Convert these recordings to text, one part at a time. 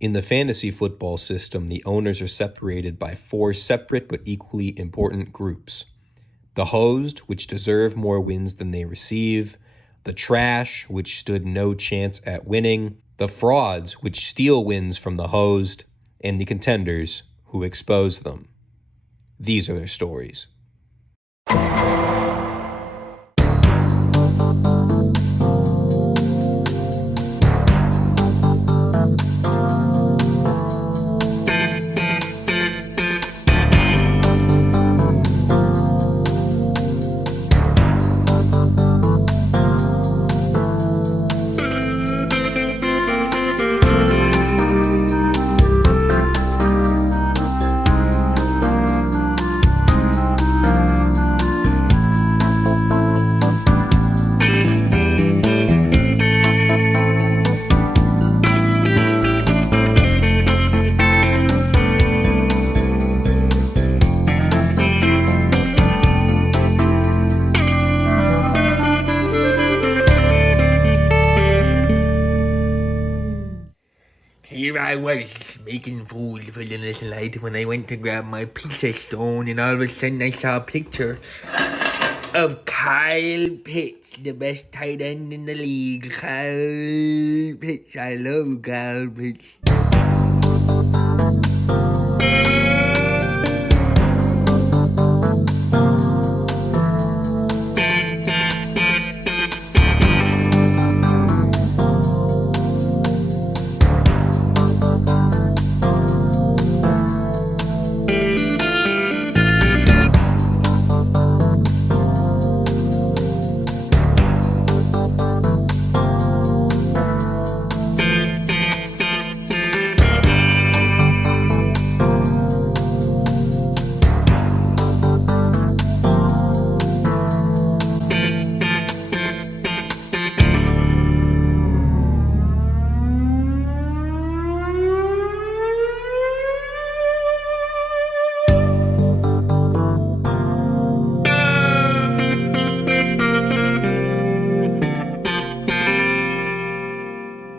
In the fantasy football system, the owners are separated by 4 separate but equally important groups. The hosed, which deserve more wins than they receive, the trash, which stood no chance at winning, the frauds, which steal wins from the hosed, and the contenders, who expose them. These are their stories. Here I was, making food for the little light when I went to grab my pizza stone, and all of a sudden I saw a picture of Kyle Pitts, the best tight end in the league. Kyle Pitts, I love Kyle Pitts.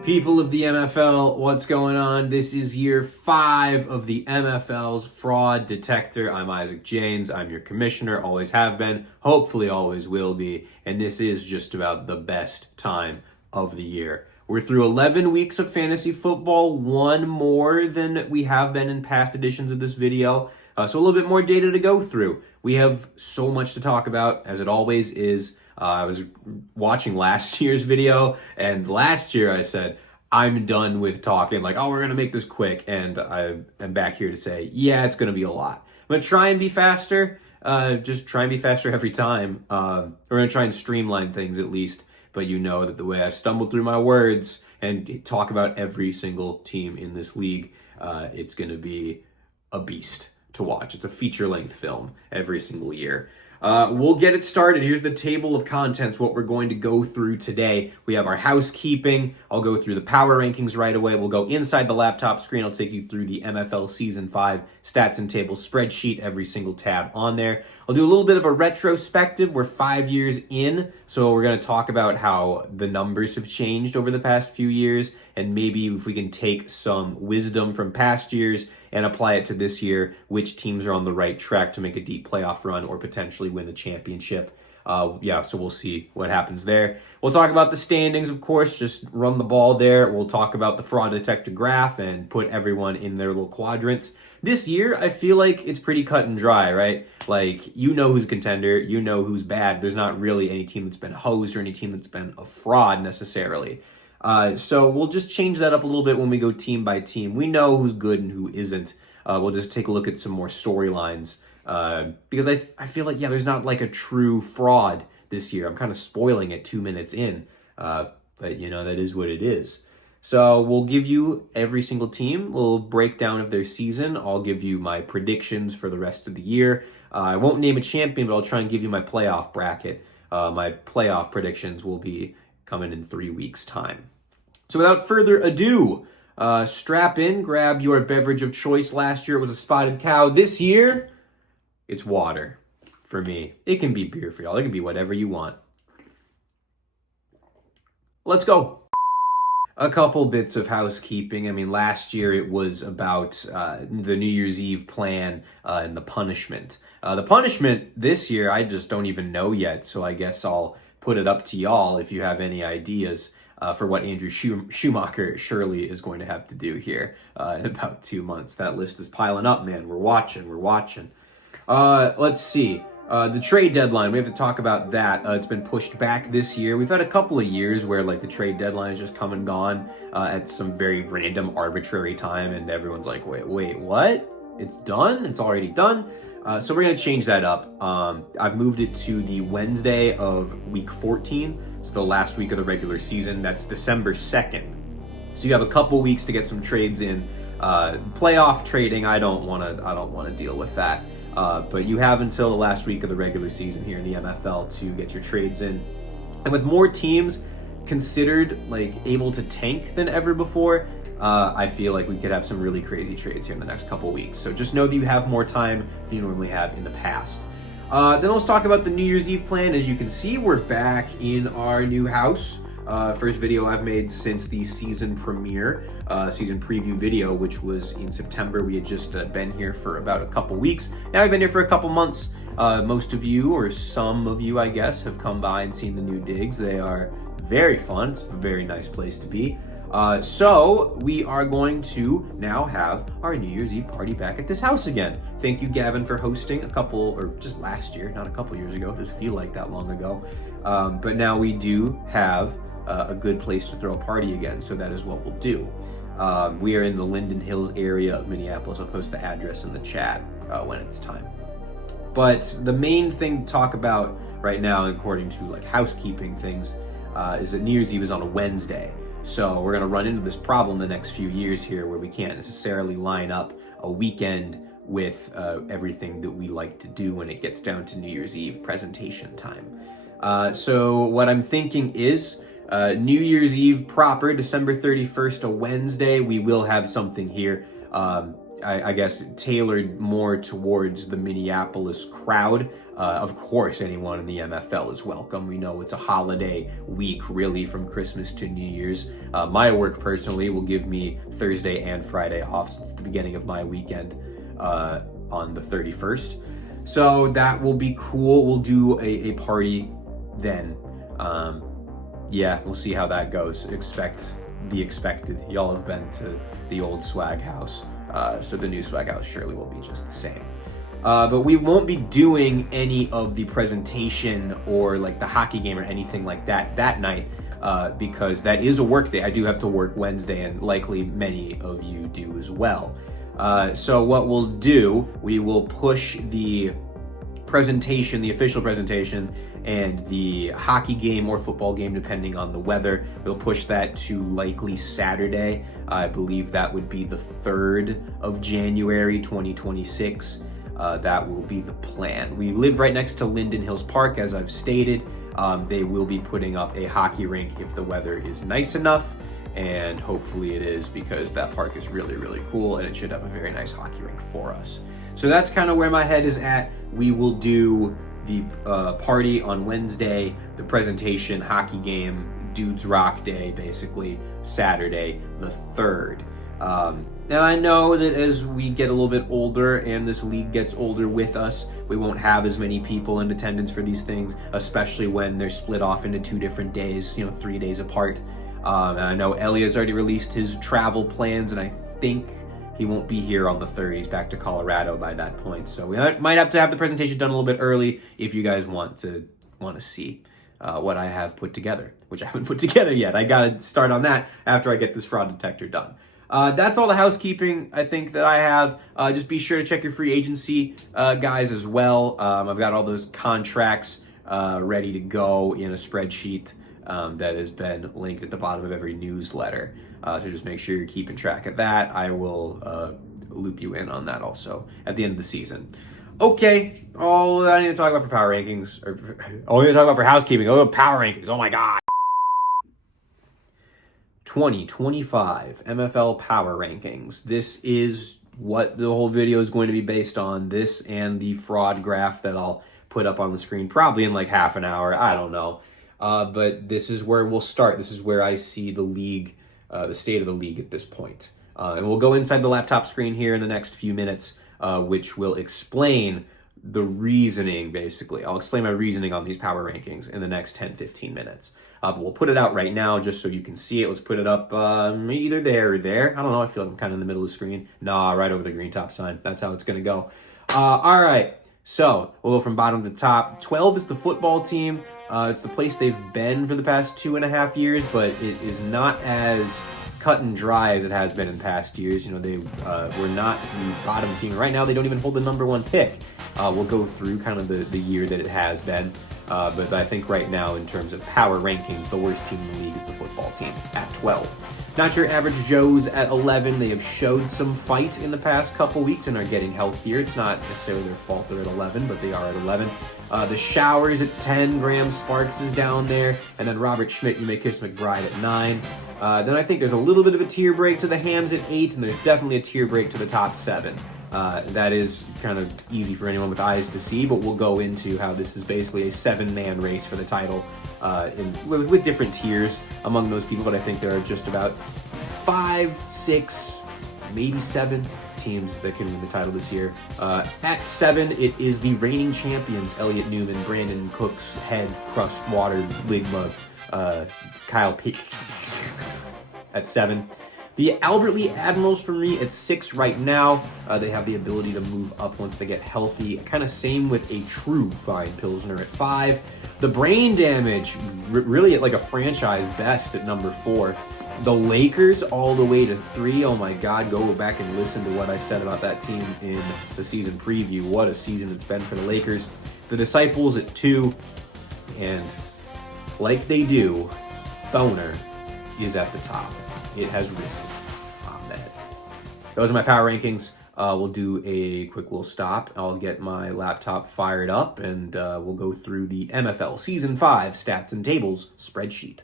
People of the MFL, what's going on? This is year 5 of the MFL's Fraud Detector. I'm Isaac James. I'm your commissioner, always have been, hopefully always will be, and this is just about the best time of the year. We're through 11 weeks of fantasy football, one more than we have been in past editions of this video, so a little bit more data to go through. We have so much to talk about, as it always is. I was watching last year's video, and last year I said, I'm done with talking, like, oh, we're going to make this quick, and I am back here to say, yeah, it's going to be a lot. I'm going to try and be faster, just try and be faster every time. We're going to try and streamline things at least, but you know that the way I stumble through my words and talk about every single team in this league, it's going to be a beast to watch. It's a feature-length film every single year. We'll get it started. Here's the table of contents, what we're going to go through today. We have our housekeeping. I'll go through the power rankings right away. We'll go inside the laptop screen. I'll take you through the MFL Season 5 stats and tables spreadsheet, every single tab on there. I'll do a little bit of a retrospective. We're 5 years in, so we're going to talk about how the numbers have changed over the past few years, and maybe if we can take some wisdom from past years and apply it to this year, which teams are on the right track to make a deep playoff run or potentially win the championship. So we'll see what happens there. We'll talk about the standings, of course, just run the ball there. We'll talk about the fraud detector graph and put everyone in their little quadrants. This year, I feel like it's pretty cut and dry, right? Like, you know who's a contender, you know who's bad. There's not really any team that's been hosed or any team that's been a fraud necessarily. So we'll just change that up a little bit when we go team by team. We know who's good and who isn't. We'll just take a look at some more storylines. Because I feel like, there's not like a true fraud this year. I'm kind of spoiling it 2 minutes in. But, that is what it is. So we'll give you every single team, we'll break down of their season. I'll give you my predictions for the rest of the year. I won't name a champion, but I'll try and give you my playoff bracket. My playoff predictions will be coming in 3 weeks' time. So without further ado, strap in, grab your beverage of choice. Last year it was a Spotted Cow. This year, it's water for me. It can be beer for y'all. It can be whatever you want. Let's go. A couple bits of housekeeping. I mean, last year it was about the New Year's Eve plan and the punishment. The punishment this year, I just don't even know yet, so I guess I'll put it up to y'all if you have any ideas for what Andrew Schumacher surely is going to have to do here in about 2 months. That list is piling up, man. We're watching. Let's see. The trade deadline, we have to talk about that. It's been pushed back this year. We've had a couple of years where like the trade deadline has just come and gone at some very random arbitrary time, and everyone's like, wait, what? It's done? It's already done? So we're going to change that up. I've moved it to the Wednesday of week 14, so the last week of the regular season. That's December 2nd. So you have a couple weeks to get some trades in. Playoff trading, I don't want to deal with that. But you have until the last week of the regular season here in the MFL to get your trades in. And with more teams considered like able to tank than ever before, I feel like we could have some really crazy trades here in the next couple weeks. So just know that you have more time than you normally have in the past. Then let's talk about the New Year's Eve plan. As you can see, we're back in our new house. First video I've made since the season premiere, season preview video, which was in September. We had just been here for about a couple weeks. Now we've been here for a couple months. Most of you, or some of you, I guess, have come by and seen the new digs. They are very fun. It's a very nice place to be. So we are going to now have our New Year's Eve party back at this house again. Thank you, Gavin, for hosting just last year, not a couple years ago. It doesn't feel like that long ago. But now we do have a good place to throw a party again, so that is what we'll do. We are in the Linden Hills area of Minneapolis. I'll post the address in the chat when it's time. But the main thing to talk about right now, according to like housekeeping things, is that New Year's Eve is on a Wednesday. So we're going to run into this problem the next few years here where we can't necessarily line up a weekend with everything that we like to do when it gets down to New Year's Eve presentation time. So what I'm thinking is New Year's Eve proper, December 31st, a Wednesday, we will have something here, I guess, tailored more towards the Minneapolis crowd. Of course, anyone in the MFL is welcome. We know it's a holiday week, really, from Christmas to New Year's. My work, personally, will give me Thursday and Friday off since the beginning of my weekend on the 31st. So that will be cool. We'll do a party then. Yeah, we'll see how that goes. Expect the expected. Y'all have been to the old swag house, so the new swag house surely will be just the same. But we won't be doing any of the presentation or like the hockey game or anything like that night, because that is a work day. I do have to work Wednesday, and likely many of you do as well. So what we'll do, we will push the presentation, the official presentation, and the hockey game or football game, depending on the weather. We'll push that to likely Saturday. I believe that would be the 3rd of January, 2026. That will be the plan. We live right next to Linden Hills Park, as I've stated. They will be putting up a hockey rink if the weather is nice enough, and hopefully it is, because that park is really, really cool, and it should have a very nice hockey rink for us. So that's kind of where my head is at. We will do the party on Wednesday, the presentation, hockey game, Dudes Rock Day, basically, Saturday the 3rd. Now I know that as we get a little bit older and this league gets older with us, we won't have as many people in attendance for these things, especially when they're split off into 2 different days, 3 days apart. And I know Elliot's already released his travel plans, and I think he won't be here on the 3rd. He's back to Colorado by that point. So we might have to have the presentation done a little bit early if you guys want to see what I have put together, which I haven't put together yet. I got to start on that after I get this fraud detector done. That's all the housekeeping I think that I have. Just be sure to check your free agency guys as well. I've got all those contracts ready to go in a spreadsheet that has been linked at the bottom of every newsletter. So just make sure you're keeping track of that. I will loop you in on that also at the end of the season. Okay, all I need to talk about for power rankings, or all I need to talk about for housekeeping. Oh, power rankings. Oh my God. 2025 MFL Power Rankings. This is what the whole video is going to be based on. This and the fraud graph that I'll put up on the screen probably in like half an hour. I don't know. But this is where we'll start. This is where I see the league the state of the league at this point. And we'll go inside the laptop screen here in the next few minutes, which will explain the reasoning, basically. I'll explain my reasoning on these power rankings in the next 10-15 minutes. But we'll put it out right now just so you can see it. Let's put it up either there or there. I don't know. I feel like I'm kind of in the middle of the screen. Nah, right over the green top sign. That's how it's going to go. All right. So we'll go from bottom to top. 12 is the football team. It's the place they've been for the past 2.5 years, but it is not as cut and dry as it has been in past years. You know, they were not the bottom team. Right now, they don't even hold the number 1 pick. We'll go through kind of the year that it has been. But I think right now, in terms of power rankings, the worst team in the league is the football team at 12. Not your average Joes at 11. They have showed some fight in the past couple weeks and are getting healthier. It's not necessarily their fault they're at 11, but they are at 11. The Shours at 10. Graham Sparks is down there. And then Robert Schmidt, you may kiss McBride at 9. Then I think there's a little bit of a tier break to the Hams at 8, and there's definitely a tier break to the top 7. That is kind of easy for anyone with eyes to see, but we'll go into how this is basically a 7-man race for the title with different tiers among those people, but I think there are just about 5, 6, maybe 7 teams that can win the title this year. At 7, it is the reigning champions, Elliott Newman, Brandin Cooks, Head, Crust, Water, Ligma, Kyle Pick at 7. The Lea Admirals for me at 6 right now. They have the ability to move up once they get healthy. Kind of same with a true fine Pilsner at 5. The Brain Damage, really at like a franchise best at number 4. The Lakers all the way to 3. Oh my God, go back and listen to what I said about that team in the season preview. What a season it's been for the Lakers. The Disciples at 2. And like they do, Boner is at the top. It has risen. Amen. Those are my power rankings. We'll do a quick little stop. I'll get my laptop fired up, and we'll go through the MFL Season 5 Stats and Tables spreadsheet.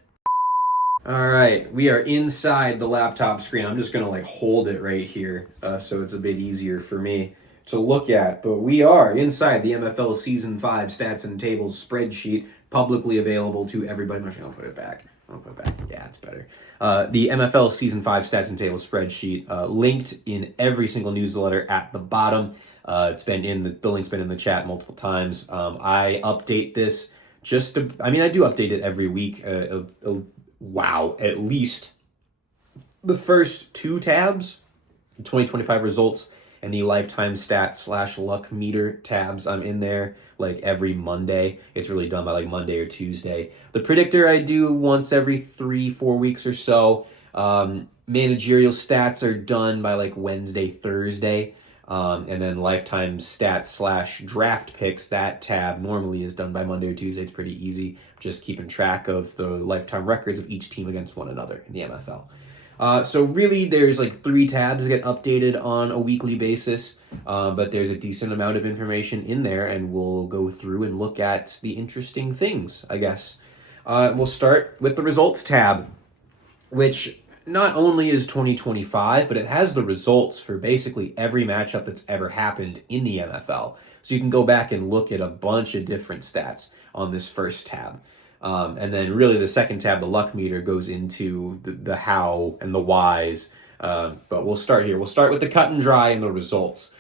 All right, we are inside the laptop screen. I'm just going to hold it right here so it's a bit easier for me to look at. But we are inside the MFL Season 5 Stats and Tables spreadsheet, publicly available to everybody. I'm just going to put it back. I'll put it back. Yeah, it's better. The MFL Season 5 Stats and Tables spreadsheet, linked in every single newsletter at the bottom. The link's been in the chat multiple times. I update this I do update it every week. At least the first 2 tabs, 2025 results, and the lifetime stats / luck meter tabs. I'm in there every Monday. It's really done by Monday or Tuesday. The predictor I do once every 3-4 weeks or so. Managerial stats are done by Wednesday, Thursday. And then lifetime stats / draft picks, that tab normally is done by Monday or Tuesday. It's pretty easy. Just keeping track of the lifetime records of each team against one another in the MFL. So really there's 3 tabs that get updated on a weekly basis, but there's a decent amount of information in there, and we'll go through and look at the interesting things, I guess. We'll start with the results tab, which not only is 2025, but it has the results for basically every matchup that's ever happened in the MFL. So you can go back and look at a bunch of different stats on this first tab. And then really the second tab, the luck meter, goes into the how and the whys. But we'll start here. We'll start with the cut and dry and the results.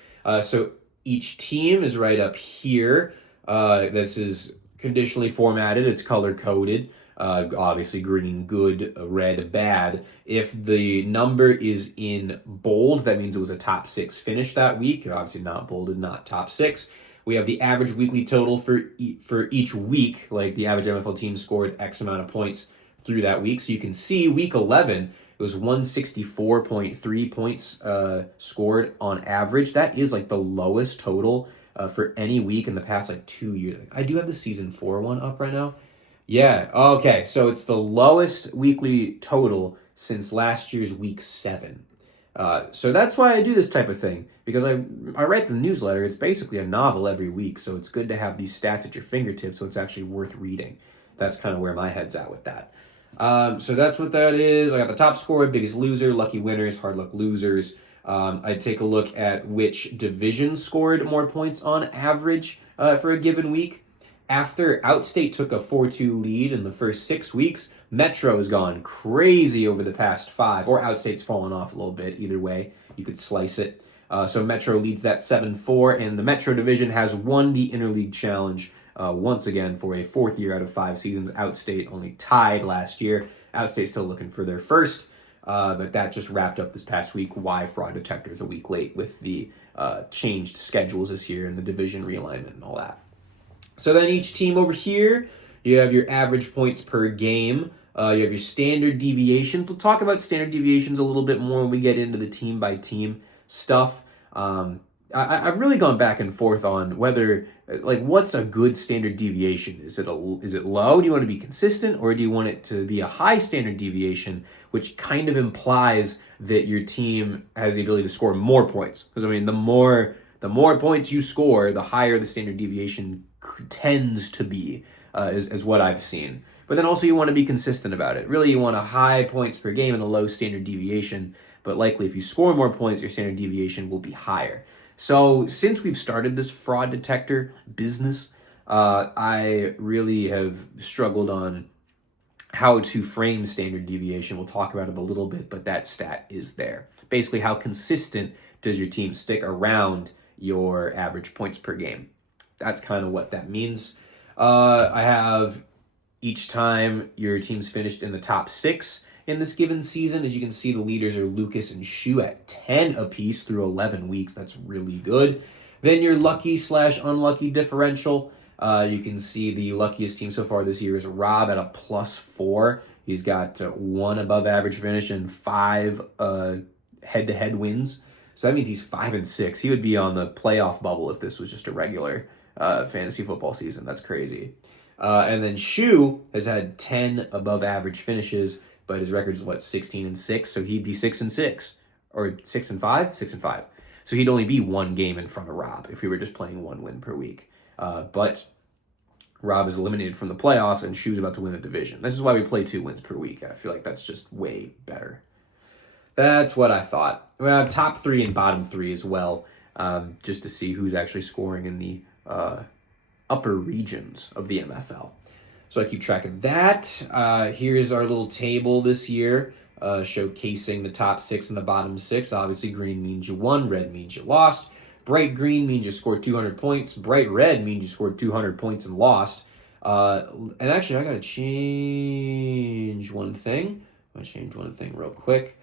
So each team is right up here. This is conditionally formatted. It's color-coded. Obviously green, good, red, bad. If the number is in bold, that means it was a top 6 finish that week. Obviously not bolded, not top 6. We have the average weekly total for each week. The average MFL team scored X amount of points through that week. So you can see week 11, it was 164.3 points scored on average. That is the lowest total for any week in the past 2 years. I do have the season 4 one up right now. Yeah, okay, so it's the lowest weekly total since last year's week 7. So that's why I do this type of thing, because I write the newsletter. It's basically a novel every week, so it's good to have these stats at your fingertips so it's actually worth reading. That's kind of where my head's at with that. So that's what that is. I got the top scorer, biggest loser, lucky winners, hard luck losers. I take a look at which division scored more points on average for a given week. After Outstate took a 4-2 lead in the first 6 weeks, Metro has gone crazy over the past 5, or Outstate's fallen off a little bit. Either way, you could slice it. So Metro leads that 7-4, and the Metro division has won the Interleague Challenge once again for a 4th year out of 5 seasons. Outstate only tied last year. Outstate's still looking for their first, but that just wrapped up this past week. Why Fraud Detector is a week late with the changed schedules this year and the division realignment and all that. So then each team over here, you have your average points per game. You have your standard deviations. We'll talk about standard deviations a little bit more when we get into the team-by-team stuff. I've really gone back and forth on whether, like, what's a good standard deviation? Is it low? Do you want to be consistent, or do you want it to be a high standard deviation, which kind of implies that your team has the ability to score more points? Because I mean, the more points you score, the higher the standard deviation tends to be, is what I've seen. But then also you want to be consistent about it. Really, you want a high points per game and a low standard deviation. But likely, if you score more points, your standard deviation will be higher. So since we've started this fraud detector business, I really have struggled on how to frame standard deviation. We'll talk about it a little bit, but that stat is there. Basically, how consistent does your team stick around your average points per game? That's kind of what that means. I have each time your team's finished in the top 6 in this given season. As you can see, the leaders are Lucas and Shu at 10 apiece through 11 weeks. That's really good. Then your lucky/unlucky differential. You can see the luckiest team so far this year is Rob at a +4. He's got 1 above average finish and 5 head-to-head wins. So that means he's 5-6. He would be on the playoff bubble if this was just a regular fantasy football season. That's crazy. And then Shu has had 10 above average finishes, but his record is 16-6, so he'd be 6-6, or 6-5, 6-5. So he'd only be 1 game in front of Rob if we were just playing 1 win per week. But Rob is eliminated from the playoffs, and Shu's about to win the division. This is why we play 2 wins per week. I feel like that's just way better. That's what I thought. We have top 3 and bottom 3 as well, just to see who's actually scoring in the upper regions of the MFL. So I keep track of that. Here's our little table this year, showcasing the top 6 and the bottom 6. Obviously, green means you won, red means you lost. Bright green means you scored 200 points. Bright red means you scored 200 points and lost. And actually, I got to change one thing. I'm going to change one thing real quick,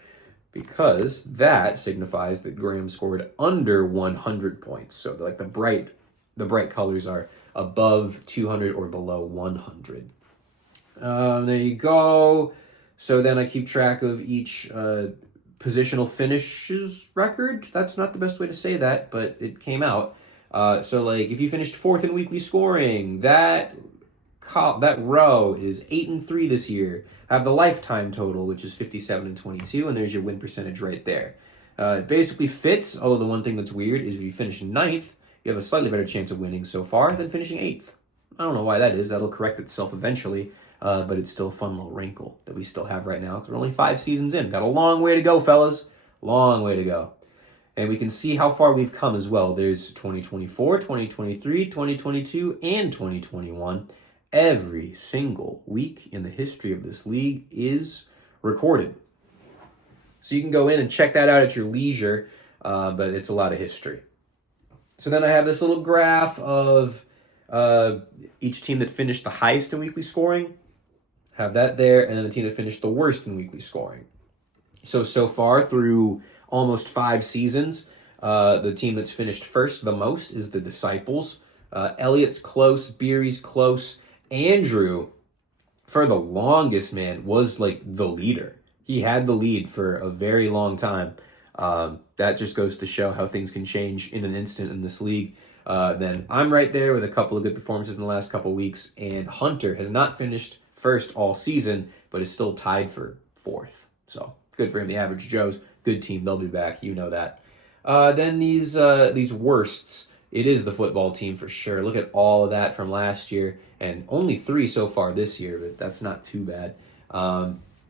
because that signifies that Graham scored under 100 points. So like the bright colors are above 200 or below 100. There you go. So then I keep track of each positional finishes record. That's not the best way to say that, but it came out. So like if you finished 4th in weekly scoring, that row is 8-3 this year. I have the lifetime total, which is 57-22, and there's your win percentage right there. It basically fits, although the one thing that's weird is if you finish 9th, you have a slightly better chance of winning so far than finishing 8th. I don't know why that is. That'll correct itself eventually, but it's still a fun little wrinkle that we still have right now because we're only 5 seasons in. Got a long way to go, fellas. Long way to go. And we can see how far we've come as well. There's 2024, 2023, 2022, and 2021. Every single week in the history of this league is recorded. So you can go in and check that out at your leisure, but it's a lot of history. So then I have this little graph of each team that finished the highest in weekly scoring. Have that there, and then the team that finished the worst in weekly scoring. So far through almost 5 seasons, the team that's finished first the most is the Disciples. Elliott's close, Beery's close. Andrew, for the longest, man, was like the leader. He had the lead for a very long time. That just goes to show how things can change in an instant in this league. Then I'm right there with a couple of good performances in the last couple of weeks, and Hunter has not finished first all season, but is still tied for 4th. So good for him. The Average Joes, good team. They'll be back. You know that. Then these worsts. It is the football team for sure. Look at all of that from last year, and only 3 so far this year, but that's not too bad.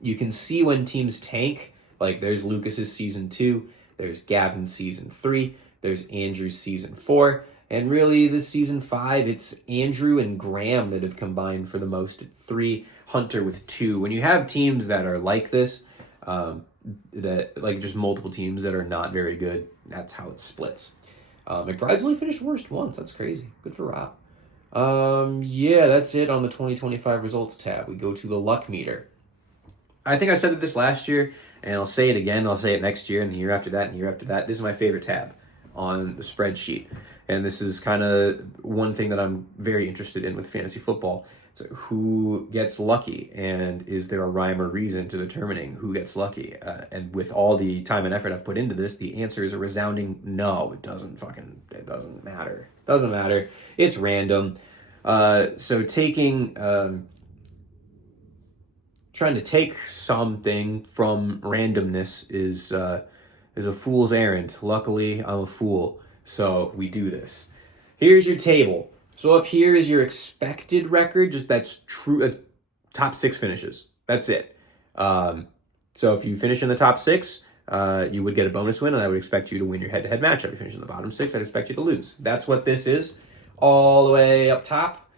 You can see when teams tank. Like there's Lucas's season 2, there's Gavin's season 3, there's Andrew's season 4, and really this season 5, it's Andrew and Graham that have combined for the most at 3. Hunter with 2. When you have teams that are like this, that like just multiple teams that are not very good, that's how it splits. McBride's only finished worst once. That's crazy. Good for Rob. Yeah, that's it on the 2025 results tab. We go to the luck meter. I think I said this last year, and I'll say it again. I'll say it next year, and the year after that, and the year after that. This is my favorite tab on the spreadsheet. And this is kind of one thing that I'm very interested in with fantasy football. So who gets lucky, and is there a rhyme or reason to determining who gets lucky? And with all the time and effort I've put into this, the answer is a resounding no. It doesn't matter. Doesn't matter. It's random. So trying to take something from randomness is a fool's errand. Luckily, I'm a fool, so we do this. Here's your table. So up here is your expected record. Just that's true. That's top 6 finishes. That's it. So if you finish in the top 6, you would get a bonus win, and I would expect you to win your head-to-head matchup. If you finish in the bottom 6, I'd expect you to lose. That's what this is. All the way up top.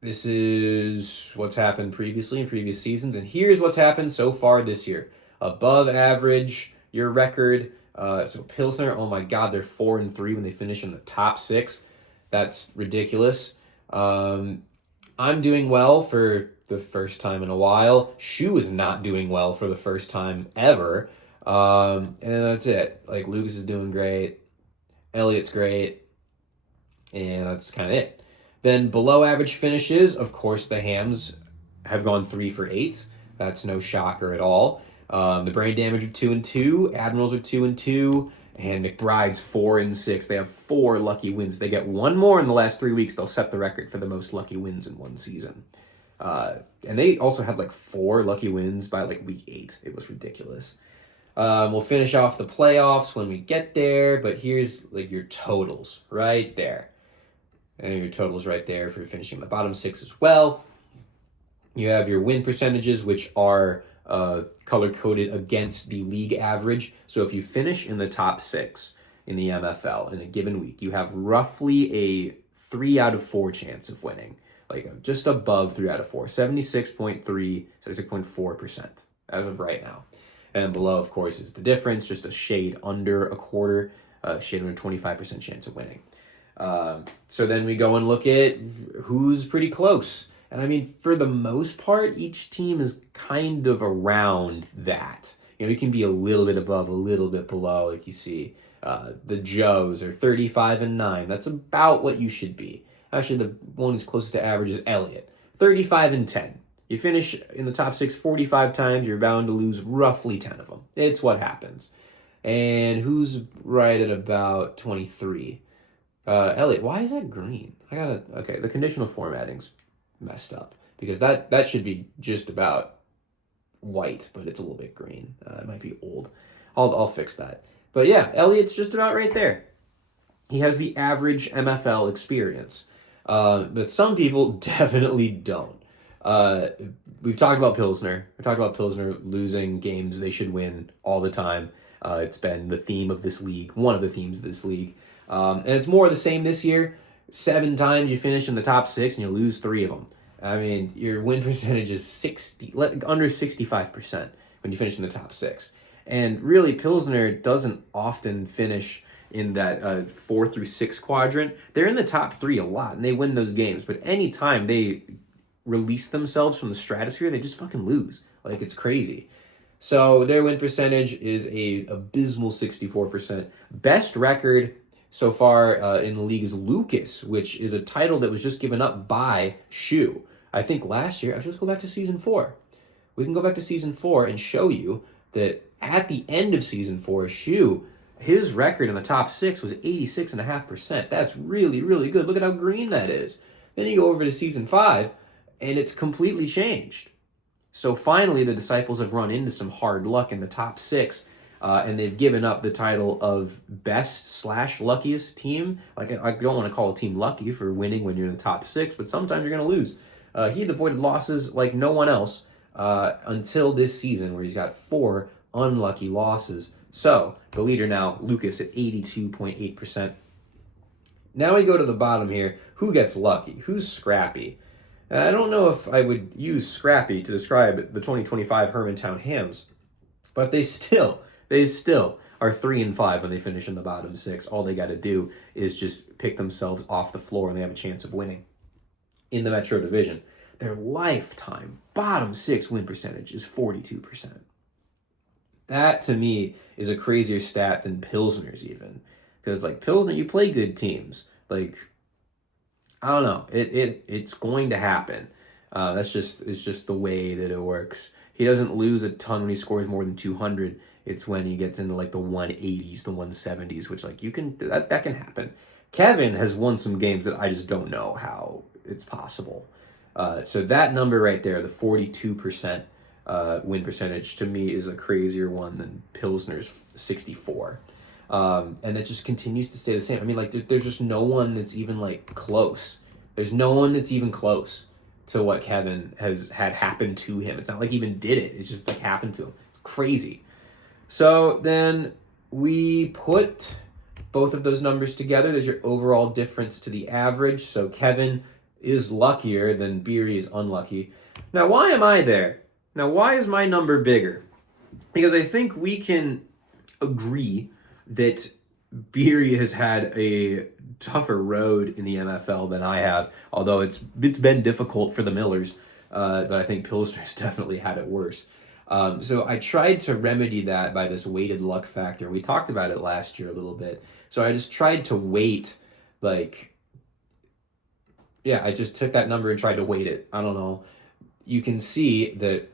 This is what's happened previously in previous seasons, and here's what's happened so far this year. Above average, your record. So Pilsner, oh my God, they're 4-3 when they finish in the top 6. That's ridiculous. I'm doing well for the first time in a while. Shours is not doing well for the first time ever. And that's it. Like, Lucas is doing great. Elliott's great. And that's kind of it. Then below average finishes, of course, the Hams have gone 3 for 8. That's no shocker at all. The brain damage are 2-2. Admirals are 2-2. And McBride's 4-6. They have 4 lucky wins. If they get one more in the last 3 weeks, they'll set the record for the most lucky wins in one season. And they also had like 4 lucky wins by like week 8. It was ridiculous. We'll finish off the playoffs when we get there, but here's like your totals right there. And your totals right there for finishing the bottom 6 as well. You have your win percentages, which are color-coded against the league average. So if you finish in the top 6 in the MFL in a given week, you have roughly a 3 out of 4 chance of winning. Like just above 3 out of 4. 76.4% as of right now. And below, of course, is the difference. Just a shade under a quarter. Shade under 25% chance of winning. So then we go and look at who's pretty close. And I mean, for the most part, each team is kind of around that. You know, you can be a little bit above, a little bit below. Like you see, the Joes are 35-9. That's about what you should be. Actually, the one who's closest to average is Elliott, 35-10. You finish in the top 6 45 times, you're bound to lose roughly 10 of them. It's what happens. And who's right at about 23? Elliott, why is that green? Okay, the conditional formatting's messed up because that should be just about white, but it's a little bit green. It might be old. I'll fix that. But yeah, Elliott's just about right there. He has the average MFL experience, but some people definitely don't. We've talked about Pilsner. We talked about Pilsner losing games they should win all the time. It's been the theme of this league, one of the themes of this league. And it's more of the same this year. 7 times you finish in the top 6 and you lose 3 of them. I mean, your win percentage is under 65% when you finish in the top 6. And really, Pilsner doesn't often finish in that 4 through 6 quadrant. They're in the top 3 a lot, and they win those games. But anytime they release themselves from the stratosphere, they just fucking lose. Like, it's crazy. So their win percentage is a abysmal 64%. Best record so far in the league is Lucas, which is a title that was just given up by Shoe. I think last year, actually, let's go back to season 4. We can go back to season 4 and show you that at the end of season 4, Shoe, his record in the top 6 was 86.5%. That's really, really good. Look at how green that is. Then you go over to season 5, and it's completely changed. So finally, the Disciples have run into some hard luck in the top 6, and they've given up the title of best/luckiest team. Like, I don't want to call a team lucky for winning when you're in the top 6, but sometimes you're going to lose. He had avoided losses like no one else until this season, where he's got 4 unlucky losses. So the leader now, Lucas, at 82.8%. Now we go to the bottom here. Who gets lucky? Who's scrappy? I don't know if I would use scrappy to describe the 2025 Hermantown Hams, but they still are 3-5 when they finish in the bottom 6. All they got to do is just pick themselves off the floor, and they have a chance of winning in the Metro Division. Their lifetime bottom 6 win percentage is 42%. That, to me, is a crazier stat than Pilsner's even. Because, like, Pilsner, you play good teams. Like, I don't know. It's going to happen. It's just the way that it works. He doesn't lose a ton when he scores more than 200. It's when he gets into, like, the 180s, the 170s, which, like, that can happen. Kevin has won some games that I just don't know how it's possible. So that number right there, the 42% win percentage, to me is a crazier one than Pilsner's 64. And that just continues to stay the same. I mean, like, there's just no one that's even, like, close. There's no one that's even close to what Kevin has had happen to him. It's not like he even did it. It's just, like, happened to him. It's crazy. So then we put both of those numbers together. There's your overall difference to the average. So Kevin is luckier than Beery is unlucky. Now, why am I there? Now, why is my number bigger? Because I think we can agree that Beery has had a tougher road in the MFL than I have, although it's been difficult for the Millers, but I think Pilsner's definitely had it worse. So I tried to remedy that by this weighted luck factor. We talked about it last year a little bit. So I just tried to weight, I just took that number and tried to weight it. I don't know. You can see that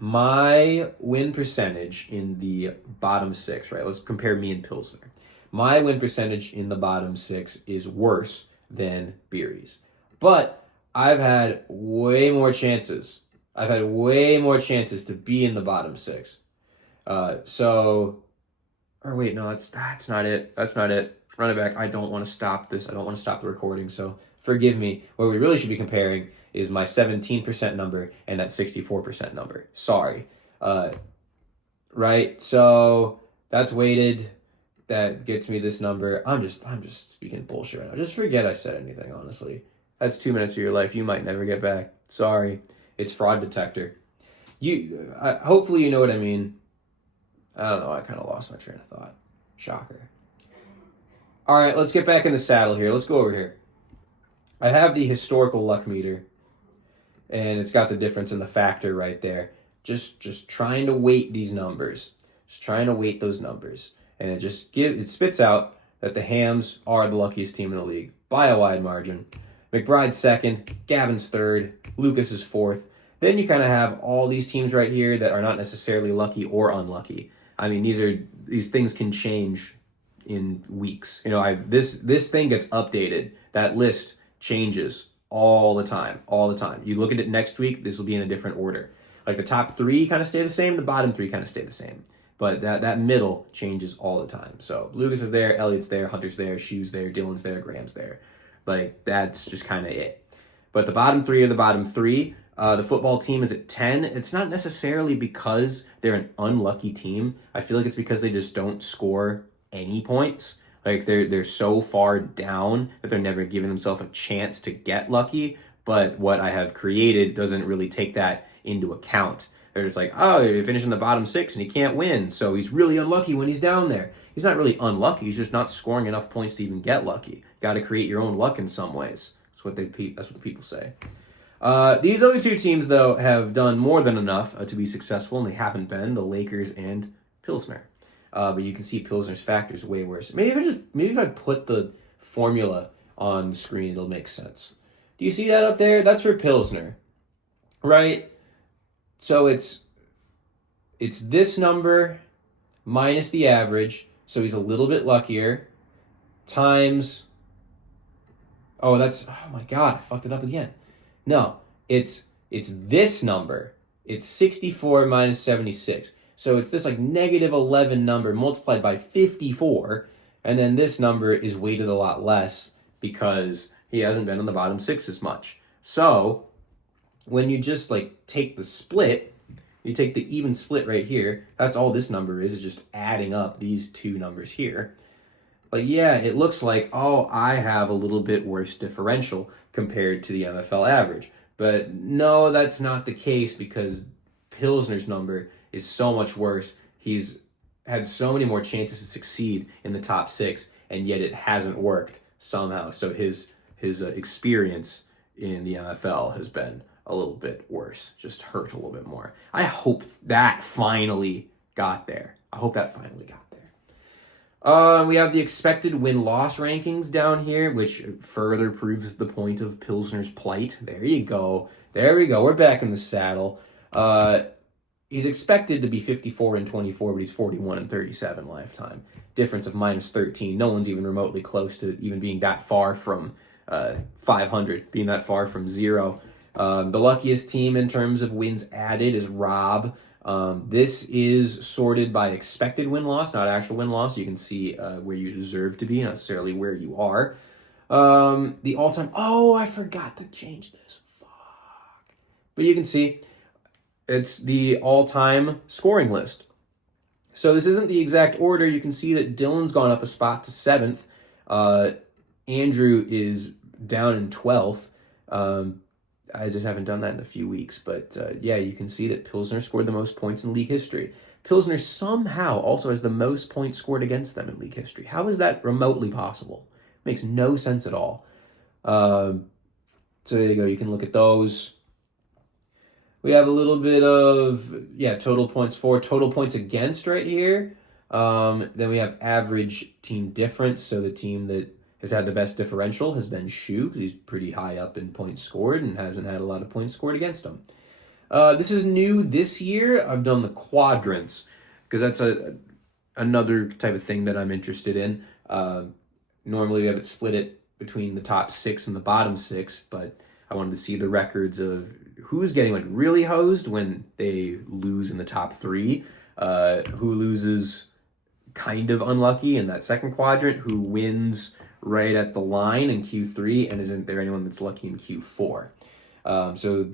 my win percentage in the bottom 6, right? Let's compare me and Pilsner. My win percentage in the bottom 6 is worse than Beery's. But I've had way more chances. To be in the bottom 6. That's not it. Run it back. I don't want to stop this. I don't want to stop the recording, so forgive me. What we really should be comparing is my 17% number and that 64% number. Sorry. Right? So that's weighted. That gets me this number. I'm just speaking bullshit right now. Just forget I said anything, honestly. That's 2 minutes of your life you might never get back. Sorry. It's fraud detector. Hopefully you know what I mean. I don't know. I kind of lost my train of thought. Shocker. All right, let's get back in the saddle here. Let's go over here. I have the historical luck meter, and it's got the difference in the factor right there. Just trying to weight these numbers. Just trying to weight those numbers. And it spits out that the Hams are the luckiest team in the league by a wide margin. McBride's second, Gavin's third, Lucas is fourth. Then you kind of have all these teams right here that are not necessarily lucky or unlucky. I mean, these things can change in weeks. You know, this thing gets updated. That list changes all the time. You look at it next week, this will be in a different order. Like the top 3 kind of stay the same, the bottom 3 kind of stay the same. But that middle changes all the time. So Lucas is there, Elliott's there, Hunter's there, Shours there, Dylan's there, Graham's there. Like, that's just kind of it. But the bottom 3 are the bottom 3. The football team is at 10. It's not necessarily because they're an unlucky team. I feel like it's because they just don't score any points. Like, they're so far down that they're never giving themselves a chance to get lucky. But what I have created doesn't really take that into account. They're just like, oh, he finished in the bottom 6 and he can't win, so he's really unlucky when he's down there. He's not really unlucky. He's just not scoring enough points to even get lucky. Got to create your own luck in some ways. That's what the people say. These other 2 teams, though, have done more than enough to be successful, and they haven't been, the Lakers and Pilsner. But you can see Pilsner's factor is way worse. Maybe if I put the formula on the screen, it'll make sense. Do you see that up there? That's for Pilsner, right? So it's this number minus the average, so he's a little bit luckier, times... Oh my God, I fucked it up again. No, it's this number. It's 64 minus 76. So it's this like negative 11 number multiplied by 54, and then this number is weighted a lot less because he hasn't been on the bottom 6 as much. So when you just like take the split, you take the even split right here, that's all this number is just adding up these 2 numbers here. like, yeah, it looks like, oh, I have a little bit worse differential compared to the MFL average. But no, that's not the case because Pilsner's number is so much worse. He's had so many more chances to succeed in the top six, and yet it hasn't worked somehow. So his experience in the MFL has been a little bit worse, just hurt a little bit more. I hope that finally got there. We have the expected win-loss rankings down here, which further proves the point of Pilsner's plight. There you go. There we go. We're back in the saddle. He's expected to be 54-24, but he's 41-37 lifetime. Difference of -13. No one's even remotely close to even being that far from 500, being that far from zero. The luckiest team in terms of wins added is Rob. This is sorted by expected win-loss, not actual win-loss. You can see where you deserve to be, not necessarily where you are. The all-time... Oh, I forgot to change this. Fuck. But you can see it's the all-time scoring list. So this isn't the exact order. You can see that Dylan's gone up a spot to 7th. Andrew is down in 12th. I just haven't done that in a few weeks. But yeah, you can see that Pilsner scored the most points in league history. Pilsner somehow also has the most points scored against them in league history. How is that remotely possible? Makes no sense at all. So there you go. You can look at those. We have a little bit of, total points for, total points against right here. Then we have average team difference. So the team that has had the best differential has been Shoe, because he's pretty high up in points scored and hasn't had a lot of points scored against him. This is new this year. I've done the quadrants, because that's another type of thing that I'm interested in. Normally we have it split it between the top 6 and the bottom 6, but I wanted to see the records of who's getting like really hosed when they lose in the top 3, who loses kind of unlucky in that second quadrant, who wins right at the line in Q3, and isn't there anyone that's lucky in Q4. So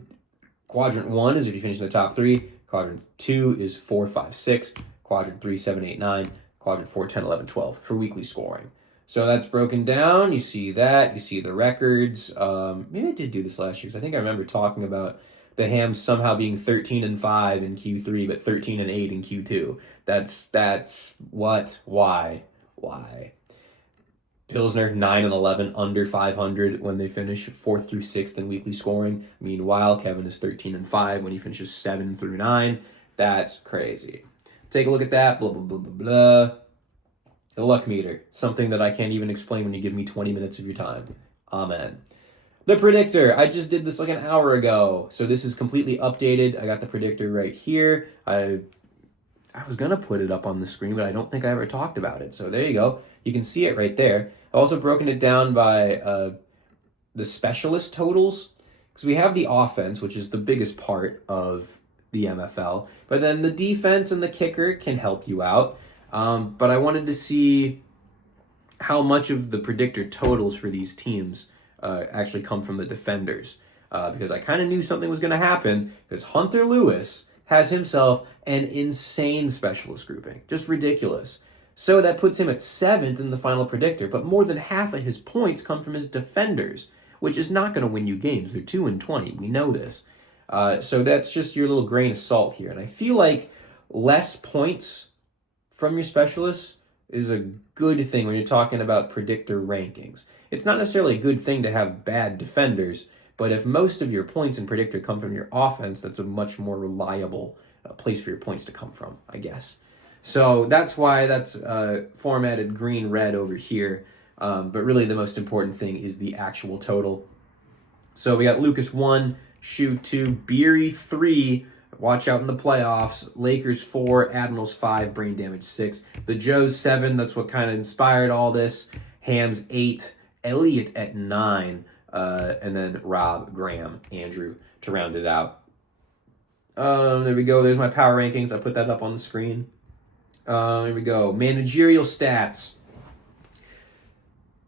quadrant 1 is if you finish in the top 3, quadrant 2 is 4, 5, 6, quadrant 3, 7, 8, 9, quadrant 4, 10, 11, 12 for weekly scoring. So that's broken down. You see that. You see the records. Maybe I did do this last year, because I think I remember talking about the Hams somehow being 13-5 in Q3, but 13-8 in Q2. That's what? Why? Pilsner 9-11 under 500 when they finish 4th through 6th in weekly scoring. Meanwhile, Kevin is 13-5 when he finishes 7 through 9. That's crazy. Take a look at that. Blah blah blah blah blah. The luck meter, something that I can't even explain when you give me 20 minutes of your time. Amen. The predictor, I just did this like an hour ago, so this is completely updated. I got the predictor right here. I was going to put it up on the screen, but I don't think I ever talked about it. So there you go. You can see it right there. I've also broken it down by the specialist totals, because we have the offense, which is the biggest part of the MFL, but then the defense and the kicker can help you out. But I wanted to see how much of the predictor totals for these teams actually come from the defenders, because I kind of knew something was going to happen, because Hunter Lewis has himself an insane specialist grouping. Just ridiculous. So that puts him at 7th in the final predictor, but more than half of his points come from his defenders, which is not going to win you games. They're 2-20. We know this. So that's just your little grain of salt here. And I feel like less points from your specialists is a good thing when you're talking about predictor rankings. It's not necessarily a good thing to have bad defenders, but if most of your points in predictor come from your offense, that's a much more reliable place for your points to come from, I guess. So that's why that's formatted green-red over here. But really the most important thing is the actual total. So we got Lucas 1, Shoe 2, Beery 3, watch out in the playoffs, Lakers 4, Admirals 5, Brain Damage 6, the Joes 7, that's what kind of inspired all this, Hams 8, Elliot at 9, and then Rob, Graham, Andrew to round it out. There we go. There's my power rankings. I put that up on the screen. There we go. Managerial stats.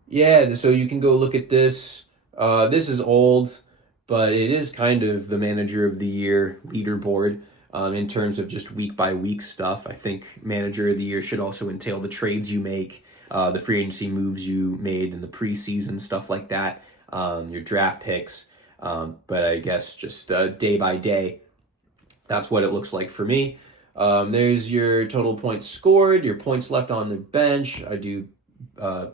Yeah, so you can go look at this. This is old, but it is kind of the manager of the year leaderboard in terms of just week by week stuff. I think manager of the year should also entail the trades you make, the free agency moves you made in the preseason, stuff like that, your draft picks. But I guess just day by day, that's what it looks like for me. There's your total points scored, your points left on the bench. I do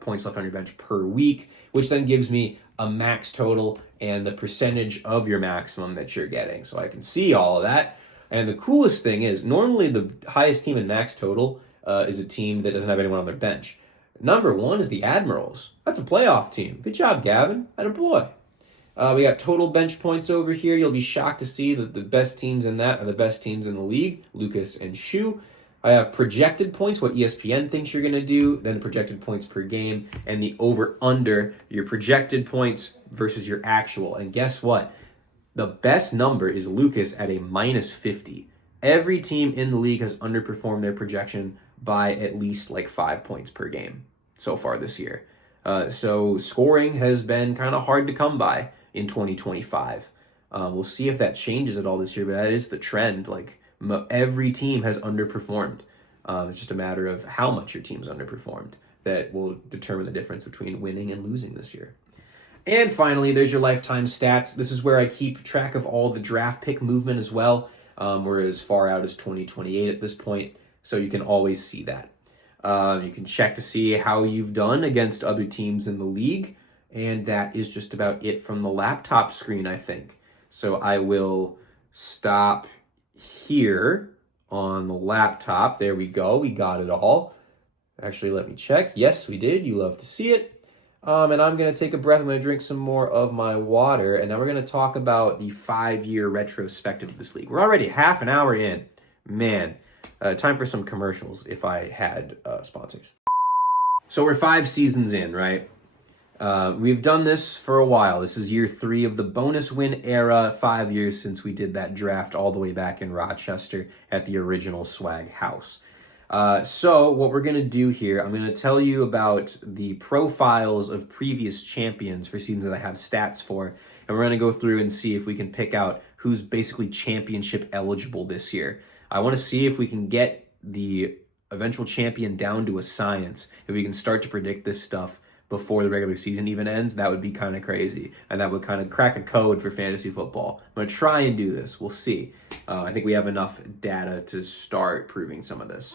points left on your bench per week, which then gives me a max total and the percentage of your maximum that you're getting. So I can see all of that. And the coolest thing is, normally the highest team in max total is a team that doesn't have anyone on their bench. Number one is the Admirals. That's a playoff team. Good job, Gavin. Attaboy. We got total bench points over here. You'll be shocked to see that the best teams in that are the best teams in the league, Lucas and Shu. I have projected points, what ESPN thinks you're going to do, then projected points per game, and the over-under, your projected points versus your actual. And guess what? The best number is Lucas at a -50. Every team in the league has underperformed their projection by at least like 5 points per game so far this year. So scoring has been kind of hard to come by in 2025. We'll see if that changes at all this year, but that is the trend. Like every team has underperformed. It's just a matter of how much your team's underperformed that will determine the difference between winning and losing this year. And finally, there's your lifetime stats. This is where I keep track of all the draft pick movement as well. We're as far out as 2028 at this point, so you can always see that. You can check to see how you've done against other teams in the league, and that is just about it from the laptop screen, I think. So I will stop here on the laptop. There we go. We got it all. Actually, let me check. Yes, we did. You love to see it. And I'm going to take a breath. I'm going to drink some more of my water, and then we're going to talk about the 5-year retrospective of this league. We're already half an hour in. Man, time for some commercials if I had sponsors. So we're 5 seasons in, right? We've done this for a while. This is year 3 of the bonus win era, 5 years since we did that draft all the way back in Rochester at the original Swag House. So what we're going to do here, I'm going to tell you about the profiles of previous champions for seasons that I have stats for, and we're going to go through and see if we can pick out who's basically championship eligible this year. I want to see if we can get the eventual champion down to a science. If we can start to predict this stuff before the regular season even ends, that would be kind of crazy. And that would kind of crack a code for fantasy football. I'm going to try and do this. We'll see. I think we have enough data to start proving some of this.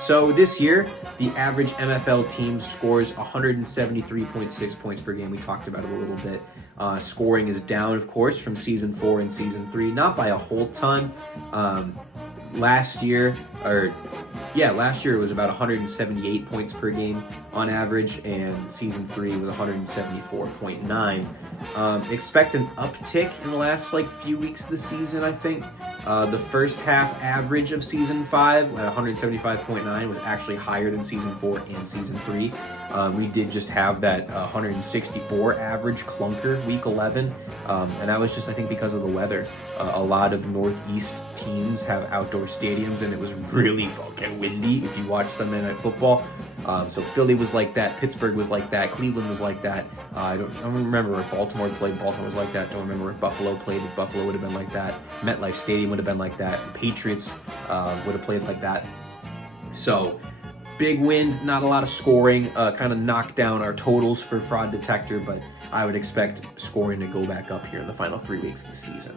So this year, the average MFL team scores 173.6 points per game. We talked about it a little bit. Scoring is down, of course, from Season 4 and Season 3. Not by a whole ton. Last year it was about 178 points per game on average, and Season 3 was 174.9. Expect an uptick in the last few weeks of the season, I think. The first half average of Season 5 at 175.9 was actually higher than Season 4 and Season 3. We did just have that 164 average clunker Week 11, and that was just, I think, because of the weather. A lot of Northeast teams have outdoor stadiums, and it was really fucking windy if you watch Sunday Night Football. So Philly was like that, Pittsburgh was like that, Cleveland was like that. I don't remember where Baltimore played, Baltimore was like that. Don't remember where Buffalo played, but Buffalo would have been like that. MetLife Stadium would have been like that. The Patriots would have played like that. So big wind, not a lot of scoring, kind of knocked down our totals for Fraud Detector, but I would expect scoring to go back up here in the final 3 weeks of the season.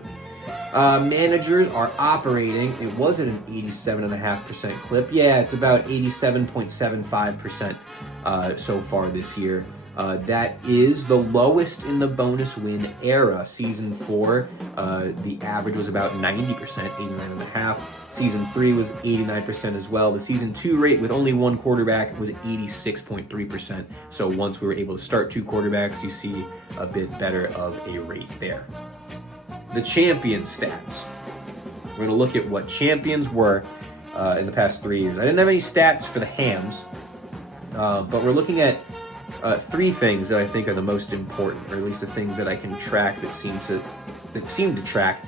Managers are operating. It was at an 87.5% clip. Yeah, it's about 87.75% so far this year. That is the lowest in the bonus win era. Season 4, the average was about 90%, 89.5%. Season 3 was 89% as well. The Season 2 rate with only one quarterback was 86.3%. So once we were able to start 2 quarterbacks, you see a bit better of a rate there. The champion stats. We're going to look at what champions were in the past 3 years. I didn't have any stats for the Hams, but we're looking at 3 things that I think are the most important, or at least the things that I can track that seem to track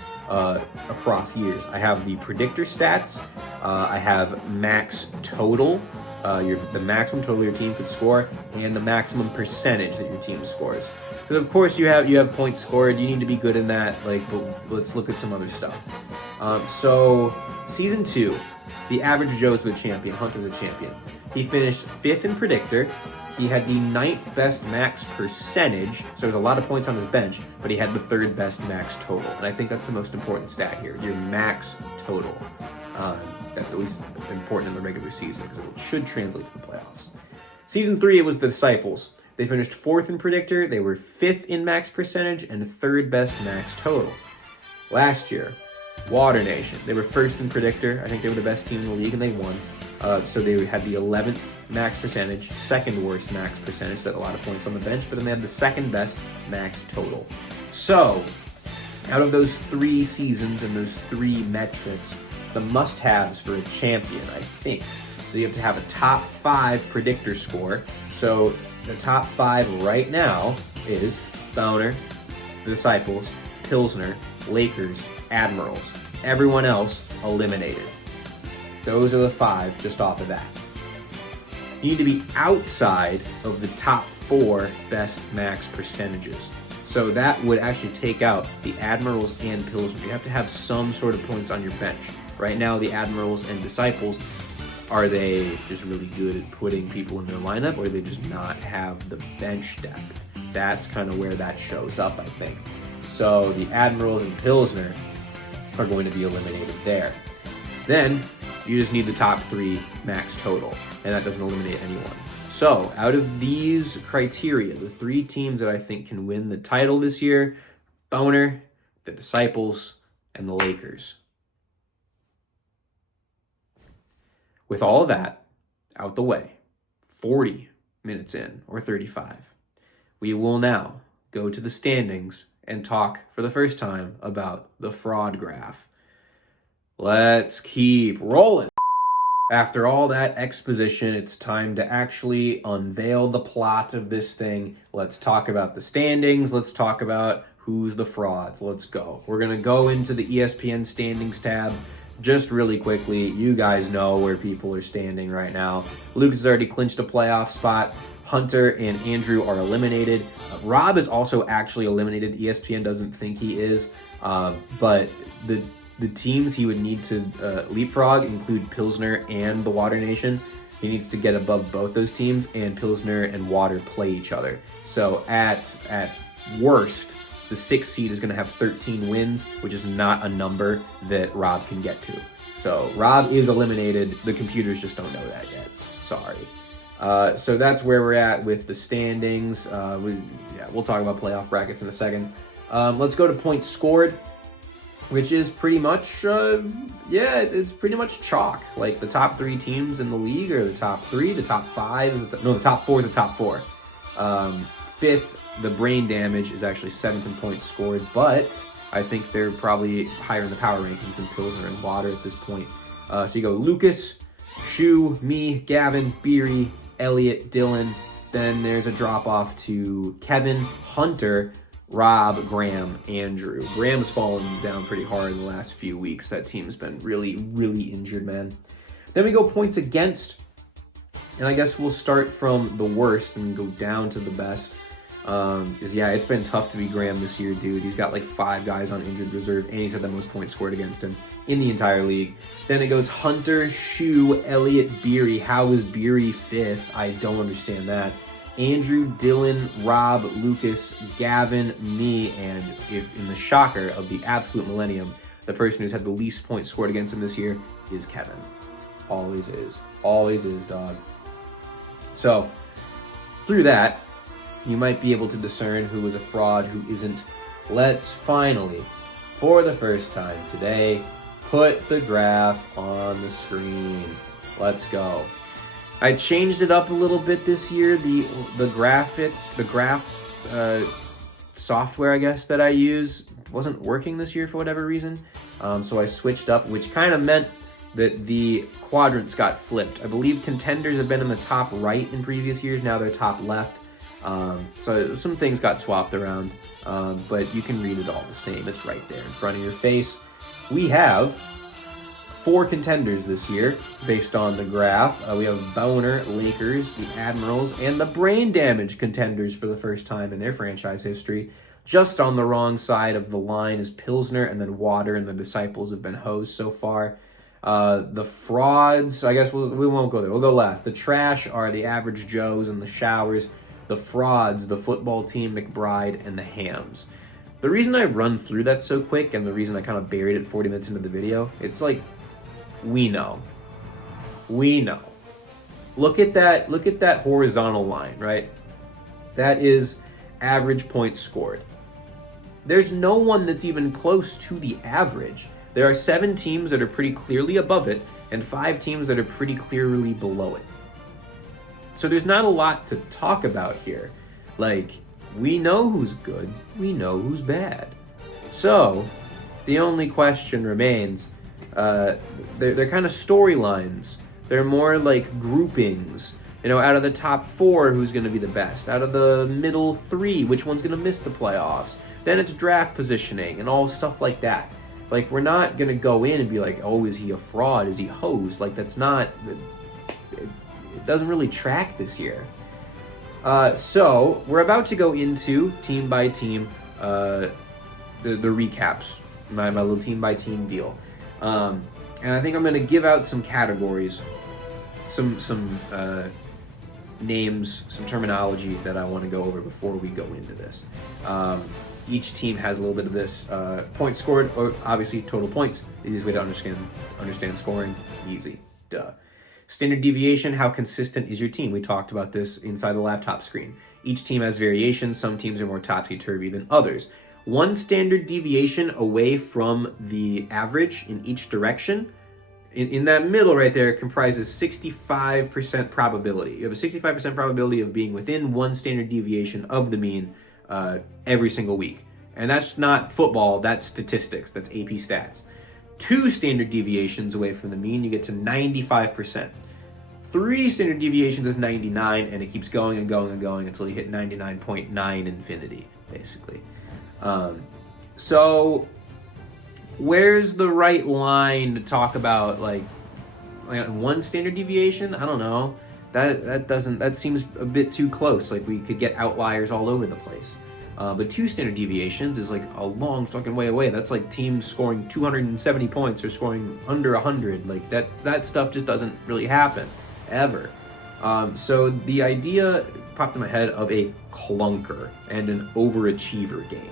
across years. I have the predictor stats. I have max total, the maximum total your team could score, and the maximum percentage that your team scores. Because of course you have points scored. You need to be good in that. But let's look at some other stuff. So Season 2, The average Joe's the champion, Hunter the champion. He finished 5th in Predictor. He had the 9th best max percentage, so there's a lot of points on his bench, but he had the 3rd best max total. And I think that's the most important stat here, your max total. That's at least important in the regular season because it should translate to the playoffs. Season 3, it was the Disciples. They finished 4th in Predictor, they were 5th in max percentage, and 3rd best max total. Last year, Water Nation. They were 1st in Predictor. I think they were the best team in the league, and they won. So they had the 11th max percentage, 2nd worst max percentage, so a lot of points on the bench, but then they had the 2nd best max total. So, out of those 3 seasons and those 3 metrics, the must-haves for a champion, I think. So you have to have a top 5 Predictor score. So the top 5 right now is Boner, the Disciples, Pilsner, Lakers, Admirals. Everyone else eliminated. Those are the 5 just off of that. You need to be outside of the top 4 best max percentages. So that would actually take out the Admirals and Pilsner. You have to have some sort of points on your bench. Right now, the Admirals and Disciples, are they just really good at putting people in their lineup, or do they just not have the bench depth? That's kind of where that shows up, I think. So the Admirals and Pilsner are going to be eliminated there. Then you just need the top 3 max total, and that doesn't eliminate anyone. So out of these criteria, the 3 teams that I think can win the title this year, Boner, the Disciples, and the Lakers. With all of that out the way, 40 minutes in, or 35, we will now go to the standings and talk for the first time about the fraud graph. Let's keep rolling. After all that exposition, it's time to actually unveil the plot of this thing. Let's talk about the standings. Let's talk about who's the frauds. Let's go. We're going to go into the ESPN standings tab. Just really quickly, you guys know where people are standing right now. Lucas has already clinched a playoff spot. Hunter and Andrew are eliminated. Rob is also actually eliminated. ESPN doesn't think he is, but the teams he would need to leapfrog include Pilsner and the Water Nation. He needs to get above both those teams, and Pilsner and Water play each other. So at worst, the 6th seed is going to have 13 wins, which is not a number that Rob can get to. So Rob is eliminated. The computers just don't know that yet. Sorry. So that's where we're at with the standings. We'll talk about playoff brackets in a second. Let's go to points scored, which is pretty much, it's pretty much chalk. Like the top 3 teams in the league are the top 3, the top 5, the top 4 is the top 4. 5th, the Brain Damage is actually 7th in points scored, but I think they're probably higher in the power rankings than Pilsner and Water at this point. So you go Lucas, Shu, me, Gavin, Beery, Elliot, Dylan. Then there's a drop off to Kevin, Hunter, Rob, Graham, Andrew. Graham's fallen down pretty hard in the last few weeks. That team's been really, really injured, man. Then we go points against, and I guess we'll start from the worst and go down to the best. Because it's been tough to beat Graham this year, dude. He's got like 5 guys on injured reserve, and he's had the most points scored against him in the entire league. Then it goes Hunter, Shu, Elliot, Beery. How is Beery 5th? I don't understand that. Andrew, Dylan, Rob, Lucas, Gavin, me, and if in the shocker of the absolute millennium, the person who's had the least points scored against him this year is Kevin. Always is. Always is, dog. So, through that, you might be able to discern who is a fraud, who isn't. Let's finally, for the first time today, put the graph on the screen. Let's go. I changed it up a little bit this year. The graph software, I guess, that I use wasn't working this year for whatever reason. So I switched up, which kind of meant that the quadrants got flipped. I believe contenders have been in the top right in previous years. Now they're top left. So some things got swapped around, but you can read it all the same. It's right there in front of your face. We have 4 contenders this year based on the graph. We have Boner, Lakers, the Admirals, and the Brain Damage contenders for the first time in their franchise history. Just on the wrong side of the line is Pilsner, and then Water and the Disciples have been hosed so far. The frauds, I guess we won't go there. We'll go last. The trash are the average Joes and the Shours. The frauds, the football team, McBride, and the Hamms. The reason I run through that so quick and the reason I kind of buried it 40 minutes into the video, it's like, we know. We know. Look at that horizontal line, right? That is average points scored. There's no one that's even close to the average. There are 7 teams that are pretty clearly above it and 5 teams that are pretty clearly below it. So there's not a lot to talk about here. Like, we know who's good, we know who's bad. So the only question remains, they're kind of storylines. They're more like groupings. You know, out of the top 4, who's going to be the best? Out of the middle 3, which one's going to miss the playoffs? Then it's draft positioning and all stuff like that. Like, we're not going to go in and be like, oh, is he a fraud? Is he host? Like, that's not... It doesn't really track this year. So, we're about to go into, team by team, the recaps. My little team by team deal. And I think I'm going to give out some categories, some names, some terminology that I want to go over before we go into this. Each team has a little bit of this. Points scored, or obviously total points. The easiest way to understand scoring. Easy. Duh. Standard deviation, how consistent is your team? We talked about this inside the laptop screen. Each team has variations. Some teams are more topsy-turvy than others. One standard deviation away from the average in each direction, in that middle right there, comprises 65% probability. You have a 65% probability of being within one standard deviation of the mean every single week. And that's not football, that's statistics, that's AP stats. 2 standard deviations away from the mean, you get to 95%. 3 standard deviations is 99, and it keeps going and going and going until you hit 99.9 infinity, basically. So where's the right line to talk about like one standard deviation? I don't know. That seems a bit too close. Like, we could get outliers all over the place. But 2 standard deviations is like a long fucking way away. That's like teams scoring 270 points or scoring under 100. Like, that stuff just doesn't really happen ever. So the idea popped in my head of a clunker and an overachiever game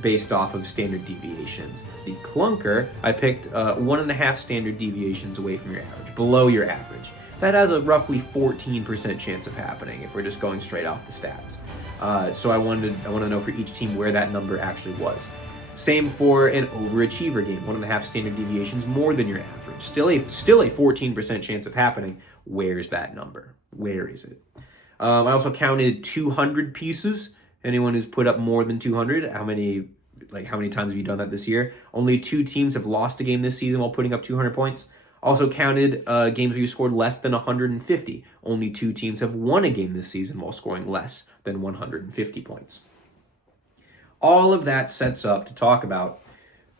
based off of standard deviations. The clunker, I picked 1.5 standard deviations away from your average, below your average. That has a roughly 14% chance of happening if we're just going straight off the stats. So I want to know for each team where that number actually was. Same for an overachiever game, 1.5 standard deviations more than your average. Still a 14% chance of happening. Where's that number? Where is it? I also counted 200 pieces. Anyone who's put up more than 200, how many times have you done that this year? Only 2 teams have lost a game this season while putting up 200 points. Also counted games where you scored less than 150. Only 2 teams have won a game this season while scoring less than 150 points. All of that sets up to talk about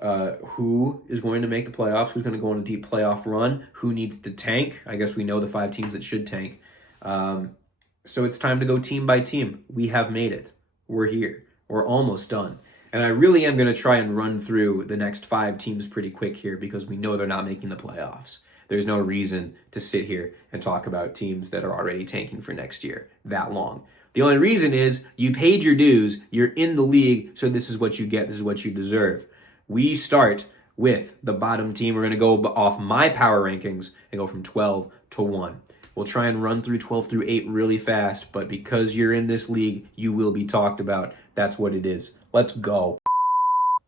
who is going to make the playoffs, who's going to go on a deep playoff run, who needs to tank. I guess we know the 5 teams that should tank. So it's time to go team by team. We have made it. We're here. We're almost done. And I really am going to try and run through the next 5 teams pretty quick here because we know they're not making the playoffs. There's no reason to sit here and talk about teams that are already tanking for next year that long. The only reason is you paid your dues, you're in the league, so this is what you get, this is what you deserve. We start with the bottom team. We're going to go off my power rankings and go from 12 to 1. We'll try and run through 12 through 8 really fast, but because you're in this league, you will be talked about. That's what it is. Let's go.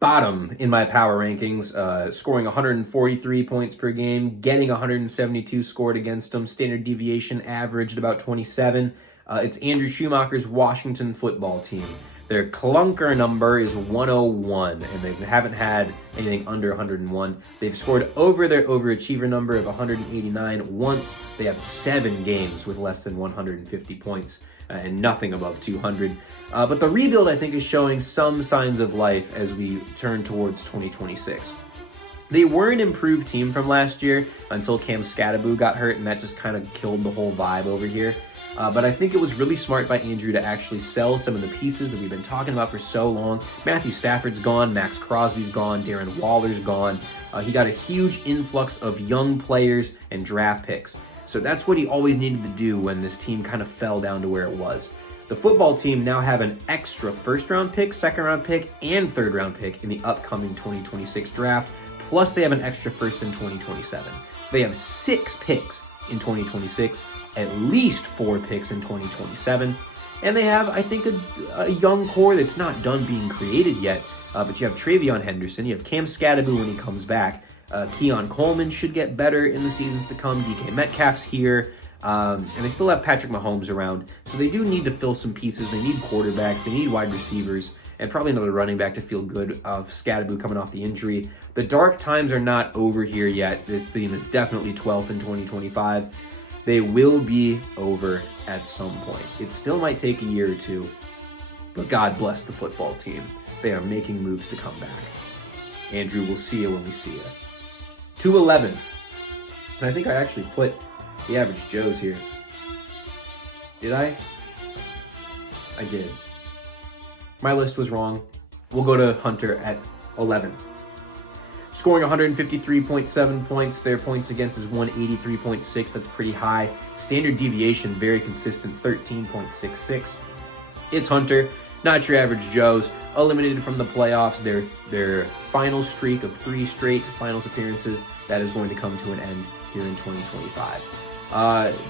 Bottom in my power rankings, scoring 143 points per game, getting 172 scored against them, standard deviation averaged about 27. It's Andrew Schumacher's Washington football team. Their clunker number is 101, and they haven't had anything under 101. They've scored over their overachiever number of 189 once. They have 7 games with less than 150 points and nothing above 200. But the rebuild, I think, is showing some signs of life as we turn towards 2026. They were an improved team from last year until Cam Scattaboo got hurt, and that just kind of killed the whole vibe over here. But I think it was really smart by Andrew to actually sell some of the pieces that we've been talking about for so long. Matthew Stafford's gone, Max Crosby's gone, Darren Waller's gone. He got a huge influx of young players and draft picks. So that's what he always needed to do when this team kind of fell down to where it was. The football team now have an extra first-round pick, second-round pick, and third-round pick in the upcoming 2026 draft. Plus, they have an extra first in 2027. So they have 6 picks in 2026, at least 4 picks in 2027. And they have, I think, a young core that's not done being created yet. But you have Travion Henderson, you have Cam Scadaboo when he comes back. Keon Coleman should get better in the seasons to come. DK Metcalf's here. And they still have Patrick Mahomes around. So they do need to fill some pieces. They need quarterbacks. They need wide receivers. And probably another running back to feel good of Scadaboo coming off the injury. The dark times are not over here yet. This team is definitely 12th in 2025. They will be over at some point. It still might take a year or two. But God bless the football team. They are making moves to come back. Andrew, we'll see you when we see you. To 11th. And I think I actually put the average Joes here. Did I? I did. My list was wrong. We'll go to Hunter at 11. Scoring 153.7 points. Their points against is 183.6. That's pretty high. Standard deviation, very consistent, 13.66. It's Hunter. Not your average Joes. Eliminated from the playoffs. Their final streak of 3 straight finals appearances, that is going to come to an end here in 2025.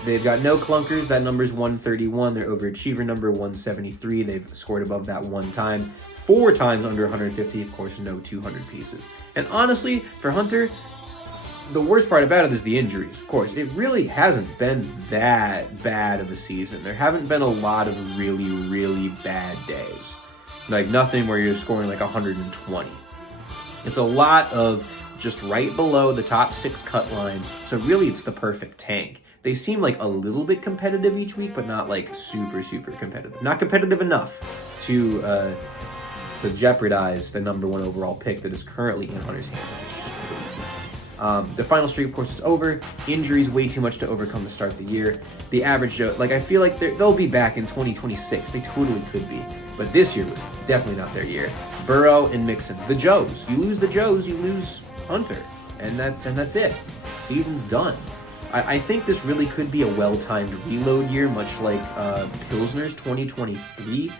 They've got no clunkers. That number's 131. Their overachiever number 173. They've scored above that 1 time. 4 times under 150. Of course, no 200 pieces. And honestly, for Hunter, the worst part about it is the injuries. Of course, it really hasn't been that bad of a season. There haven't been a lot of really, really bad days. Like nothing where you're scoring like 120. It's a lot of just right below the top 6 cut line. So really, it's the perfect tank. They seem like a little bit competitive each week, but not like super, super competitive. Not competitive enough to jeopardize the number 1 overall pick that is currently in Hunter's hands. The final streak, of course, is over. Injuries way too much to overcome to start the year. The average Joe, like I feel like they'll be back in 2026. They totally could be. But this year was definitely not their year. Burrow and Mixon, the Joes. You lose the Joes, you lose Hunter. And that's it. Season's done. I think this really could be a well-timed reload year, much like Pilsner's 2023.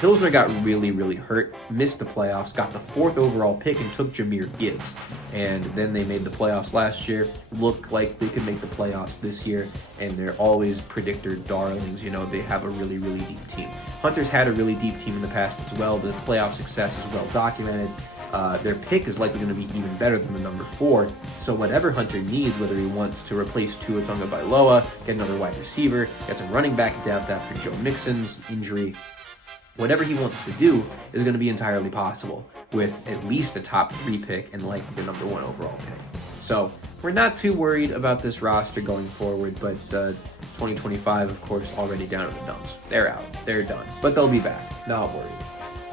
Pilsner got really, really hurt, missed the playoffs, got the 4th overall pick, and took Jahmyr Gibbs. And then they made the playoffs last year, looked like they could make the playoffs this year, and they're always predictor darlings. You know, they have a really, really deep team. Hunter's had a really deep team in the past as well. The playoff success is well documented. Their pick is likely going to be even better than the number 4. So whatever Hunter needs, whether he wants to replace Tua Tagovailoa, get another wide receiver, get some running back depth after Joe Mixon's injury, whatever he wants to do is going to be entirely possible with at least the top 3 pick and likely the number 1 overall pick. So we're not too worried about this roster going forward, but 2025, of course, already down in the dumps. They're out. They're done. But they'll be back. Not worried.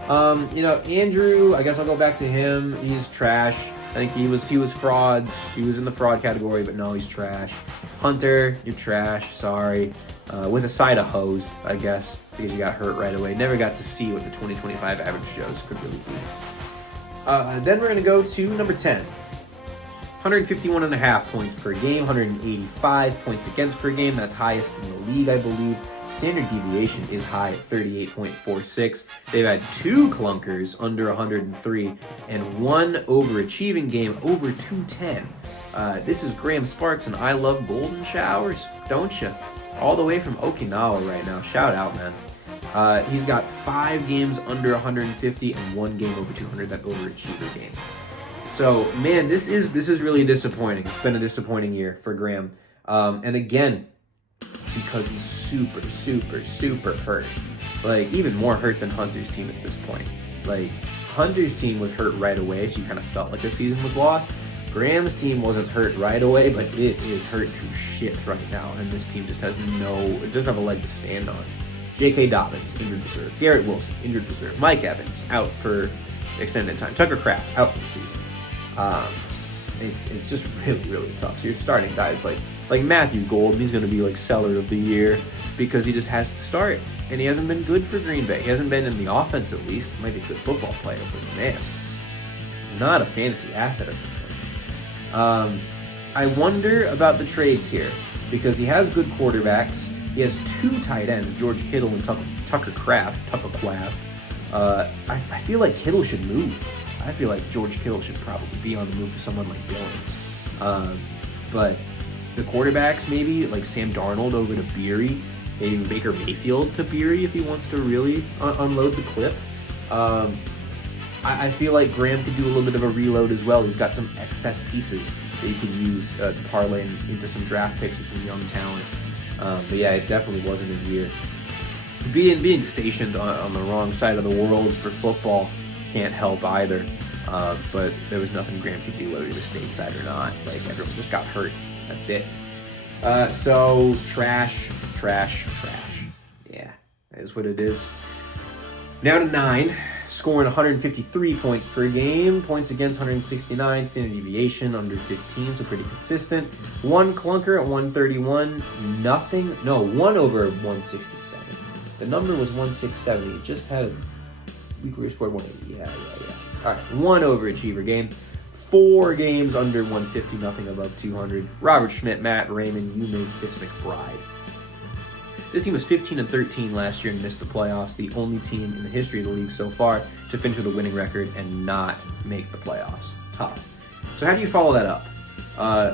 Andrew, I guess I'll go back to him. He's trash. I think he was frauds. He was in the fraud category, but no, he's trash. Hunter, you're trash. Sorry. With a side of hosed, I guess, because you got hurt right away. Never got to see what the 2025 average Joes could really be. Then we're going to go to number 10. 151.5 points per game, 185 points against per game. That's highest in the league, I believe. Standard deviation is high at 38.46. They've had 2 clunkers under 103 and 1 overachieving game over 210. This is Graham Sparks, and I love golden showers, don't you? All the way from Okinawa right now. Shout out, man. He's got 5 games under 150 and 1 game over 200, that overachiever game. So, man, this is really disappointing. It's been a disappointing year for Graham. And again, because he's super, super, super hurt. Like, even more hurt than Hunter's team at this point. Like, Hunter's team was hurt right away, so you kind of felt like the season was lost. Graham's team wasn't hurt right away, but it is hurt to shit right now, and this team just has it doesn't have a leg to stand on. J.K. Dobbins, injured reserve. Garrett Wilson, injured reserve. Mike Evans, out for extended time. Tucker Kraft, out for the season. It's just really, really tough. So you're starting guys like Like Matthew Golden, he's going to be like seller of the year because he just has to start. And he hasn't been good for Green Bay. He hasn't been in the offense at least. He might be a good football player, but man, he's not a fantasy asset at this point. I wonder about the trades here because he has good quarterbacks. He has 2 tight ends, George Kittle and Tucker Kraft. I feel like Kittle should move. I feel like George Kittle should probably be on the move to someone like Dylan. But the quarterbacks, maybe like Sam Darnold over to Beery, maybe Baker Mayfield to Beery if he wants to really unload the clip. I feel like Graham could do a little bit of a reload as well. He's got some excess pieces that he could use to parlay into some draft picks or some young talent. But yeah, it definitely wasn't his year. Being stationed on the wrong side of the world for football can't help either. But there was nothing Graham could do whether he was stateside or not. Like, everyone just got hurt. That's it. So trash. Yeah, that is what it is. Now to 9, scoring 153 points per game, points against 169, standard deviation under 15, so pretty consistent. 1 clunker at 131, 1 over 167. The number was 167. He just had a week where he scored 180. Yeah. All right, 1 overachiever game. 4 games under 150, nothing above 200. Robert Schmidt, Matt Raymond, you may kiss McBride. This team was 15-13 last year and missed the playoffs. The only team in the history of the league so far to finish with a winning record and not make the playoffs. Tough. So how do you follow that up?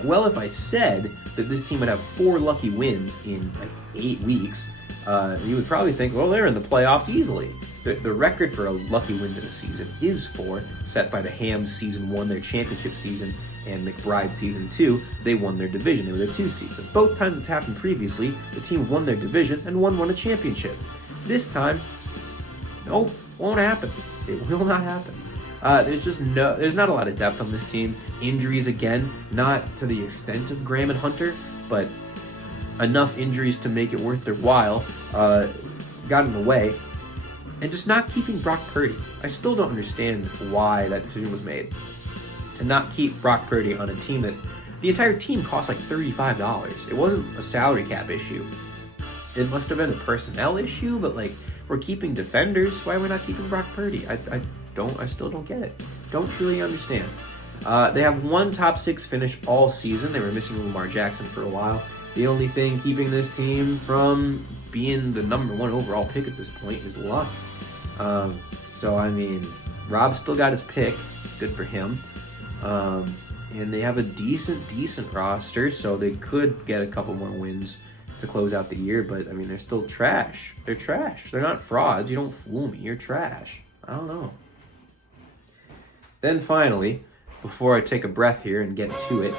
Well, if I said that this team would have 4 lucky wins in like 8 weeks, you would probably think, well, they're in the playoffs easily. The record for lucky wins in a season is 4, set by the Hamms season 1, their championship season, and McBride season 2. They won their division. They were their 2 seeds. And both times it's happened previously, the team won their division and one won a championship. This time, nope, won't happen. It will not happen. There's not a lot of depth on this team. Injuries again, not to the extent of Graham and Hunter, but enough injuries to make it worth their while. Got in the way. And just not keeping Brock Purdy. I still don't understand why that decision was made. To not keep Brock Purdy on a team that the entire team cost like $35. It wasn't a salary cap issue. It must have been a personnel issue, but like, we're keeping defenders. Why are we not keeping Brock Purdy? I still don't get it. Don't truly understand. They have 1 top 6 finish all season. They were missing Lamar Jackson for a while. The only thing keeping this team from being the number 1 overall pick at this point is luck. So, I mean, Rob still got his pick. Good for him. And they have a decent roster, so they could get a couple more wins to close out the year, but, I mean, they're still trash. They're trash. They're not frauds. You don't fool me. You're trash. I don't know. Then finally, before I take a breath here and get to it,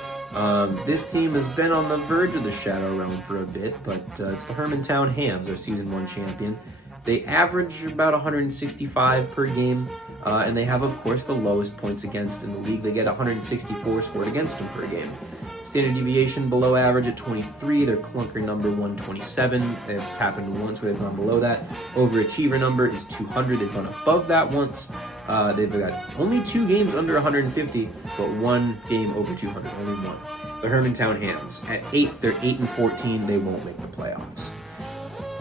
this team has been on the verge of the shadow realm for a bit, but it's the Hermantown Hamms, our season 1 champion. They average about 165 per game, and they have, of course, the lowest points against in the league. They get 164 scored against them per game. Standard deviation below average at 23. Their clunker number 127. It's happened once where they've gone below that. Overachiever number is 200. They've gone above that once. They've got only 2 games under 150, but 1 game over 200. Only 1. The Hermantown Hamms. At 8th, they're 8-14. They won't make the playoffs.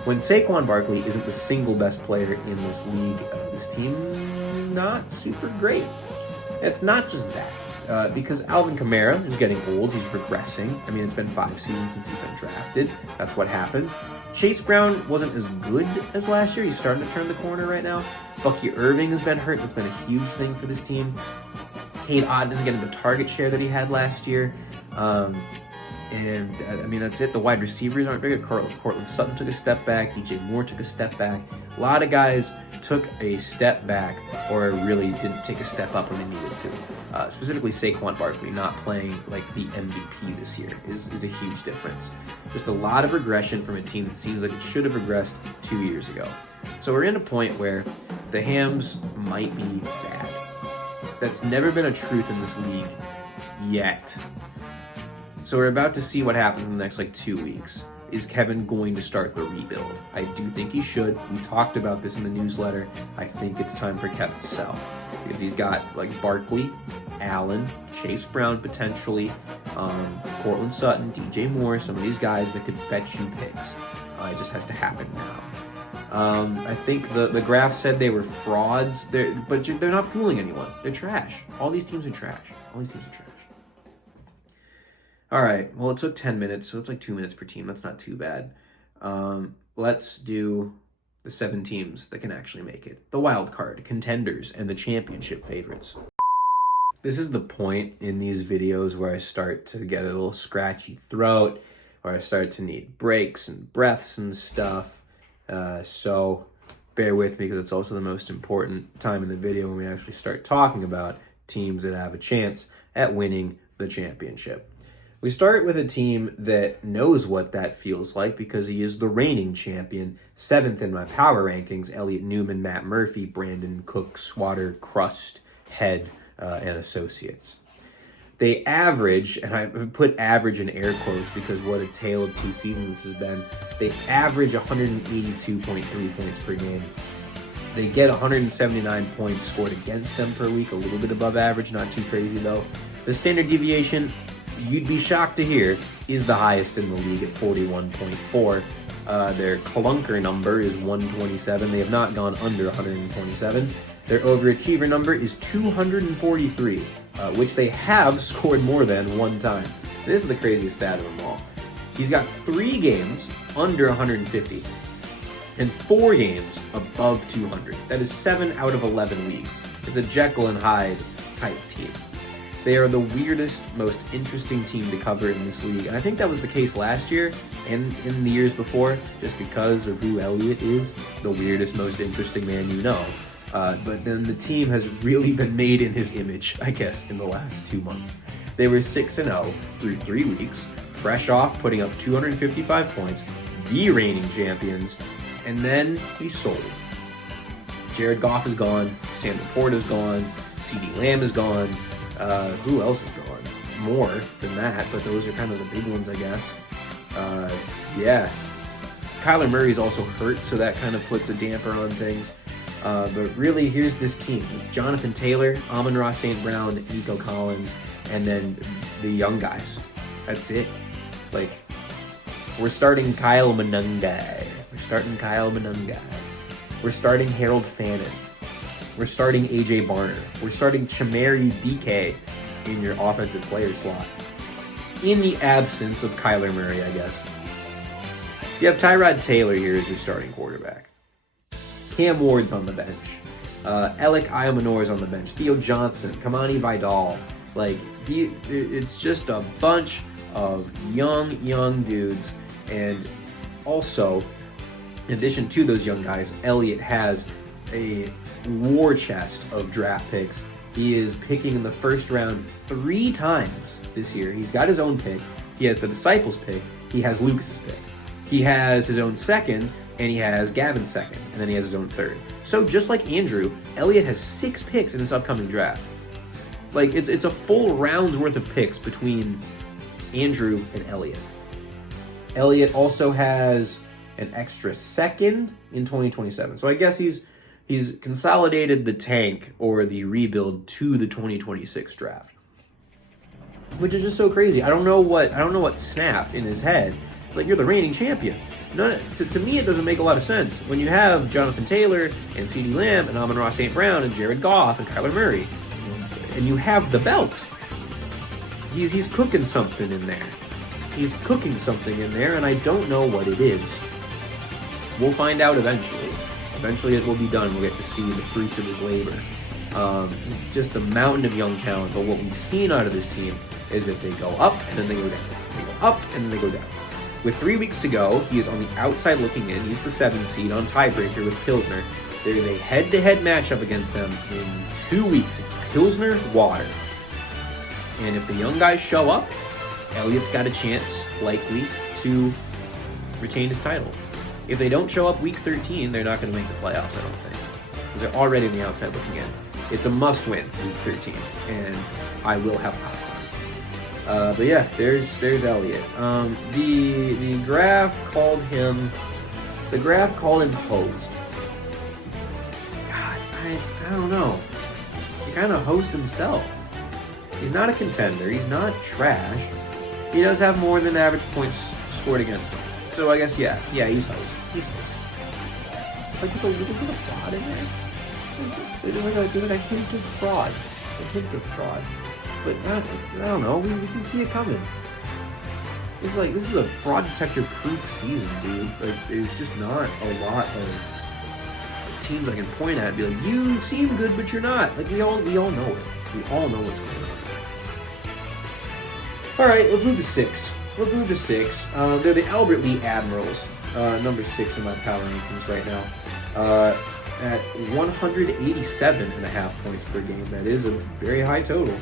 When Saquon Barkley isn't the single best player in this league, this team not super great. It's not just that, because Alvin Kamara is getting old. He's regressing. I mean, it's been 5 seasons since he's been drafted. That's what happens. Chase Brown wasn't as good as last year. He's starting to turn the corner right now. Bucky Irving has been hurt. That's been a huge thing for this team. Cade Otton isn't getting the target share that he had last year. And, I mean, that's it. The wide receivers aren't very good. Cortland Sutton took a step back. DJ Moore took a step back. A lot of guys took a step back or really didn't take a step up when they needed to. Specifically, Saquon Barkley not playing like the MVP this year is a huge difference. Just a lot of regression from a team that seems like it should have regressed 2 years ago. So we're in a point where the Hamms might be bad. That's never been a truth in this league yet. So we're about to see what happens in the next 2 weeks. Is Kevin going to start the rebuild? I do think he should. We talked about this in the newsletter. I think it's time for Kev to sell. Because he's got Barkley, Allen, Chase Brown potentially, Cortland Sutton, DJ Moore, some of these guys that could fetch you picks. It just has to happen now. I think the graph said they were frauds, but they're not fooling anyone. They're trash. All these teams are trash. All right, well, it took 10 minutes, so it's like 2 minutes per team. That's not too bad. Let's do the 7 teams that can actually make it. The wild card, contenders, and the championship favorites. This is the point in these videos where I start to get a little scratchy throat, where I start to need breaks and breaths and stuff. So bear with me, because it's also the most important time in the video when we actually start talking about teams that have a chance at winning the championship. We start with a team that knows what that feels like, because he is the reigning champion, 7th in my power rankings: Elliott Newman, Matt Murphy, Brandin, Cook, Swatter, Crust, Head, and Associates. They average, and I put average in air quotes because what a tale of 2 seasons this has been. They average 182.3 points per game. They get 179 points scored against them per week, a little bit above average, not too crazy though. The standard deviation, you'd be shocked to hear, is the highest in the league at 41.4. Their clunker number is 127. They have not gone under 127. Their overachiever number is 243, which they have scored more than one time. This is the craziest stat of them all. He's got 3 games under 150 and 4 games above 200. That is 7 out of 11 weeks. It's a Jekyll and Hyde type team. They are the weirdest, most interesting team to cover in this league. And I think that was the case last year and in the years before, just because of who Elliott is, the weirdest, most interesting man you know. But then the team has really been made in his image, I guess, in the last 2 months. They were 6-0 through 3 weeks, fresh off putting up 255 points, the reigning champions, and then he sold. Jared Goff is gone, Sam Laporta is gone, CeeDee Lamb is gone. Who else is gone? More than that, but those are kind of the big ones, I guess. Yeah. Kyler Murray's also hurt, so that kind of puts a damper on things. But really, here's this team. It's Jonathan Taylor, Amon-Ra St. Brown, Nico Collins, and then the young guys. That's it. Like, we're starting Kyle Monangai. We're starting Harold Fannin. We're starting AJ Barner. We're starting Chamari DK in your offensive player slot. In the absence of Kyler Murray, I guess. You have Tyrod Taylor here as your starting quarterback. Cam Ward's on the bench. Alec Iomanor's on the bench. Theo Johnson, Kamani Vidal. It's just a bunch of young dudes. And also, in addition to those young guys, Elliott has a war chest of draft picks. He is picking in the first round 3 times this year. He's got his own pick. He has the Disciples pick. He has Lucas's pick. He has his own second, and he has Gavin's second, and then he has his own third. So just like Andrew, Elliott has 6 picks in this upcoming draft. Like, it's a full round's worth of picks between Andrew and Elliott. Elliott also has an extra second in 2027. So I guess he's consolidated the tank or the rebuild to the 2026 draft, which is just so crazy. I don't know what snapped in his head. It's like, you're the reigning champion. To me, it doesn't make a lot of sense when you have Jonathan Taylor and CeeDee Lamb and Amon-Ra St. Brown and Jared Goff and Kyler Murray, and you have the belt. He's cooking something in there. And I don't know what it is. We'll find out eventually. Eventually it will be done. We'll get to see the fruits of his labor. Just a mountain of young talent. But what we've seen out of this team is that they go up and then they go down. They go up and then they go down. With 3 weeks to go, he is on the outside looking in. He's the 7th seed on tiebreaker with Pilsner. There is a head-to-head matchup against them in 2 weeks. It's Pilsner-Water. And if the young guys show up, Elliott's got a chance, likely, to retain his title. If they don't show up week 13, they're not going to make the playoffs, I don't think. Because they're already on the outside looking in. It's a must-win week 13, and I will have popcorn. But yeah, there's Elliott. The graph called him posed. God, I don't know. He kind of host himself. He's not a contender. He's not trash. He does have more than average points scored against him. So I guess, yeah, he's host. He's host. Like, there's a little bit of fraud in there. There's like a hint of fraud. A hint of fraud. But I don't know. We can see it coming. This is a fraud detector proof season, dude. Like, there's just not a lot of teams I can point at and be like, you seem good, but you're not. Like, we all know it. We all know what's going on. All right, let's move to 6. They're the Albert Lea Admirals, number 6 in my power rankings right now. At 187.5 points per game. That is a very high total.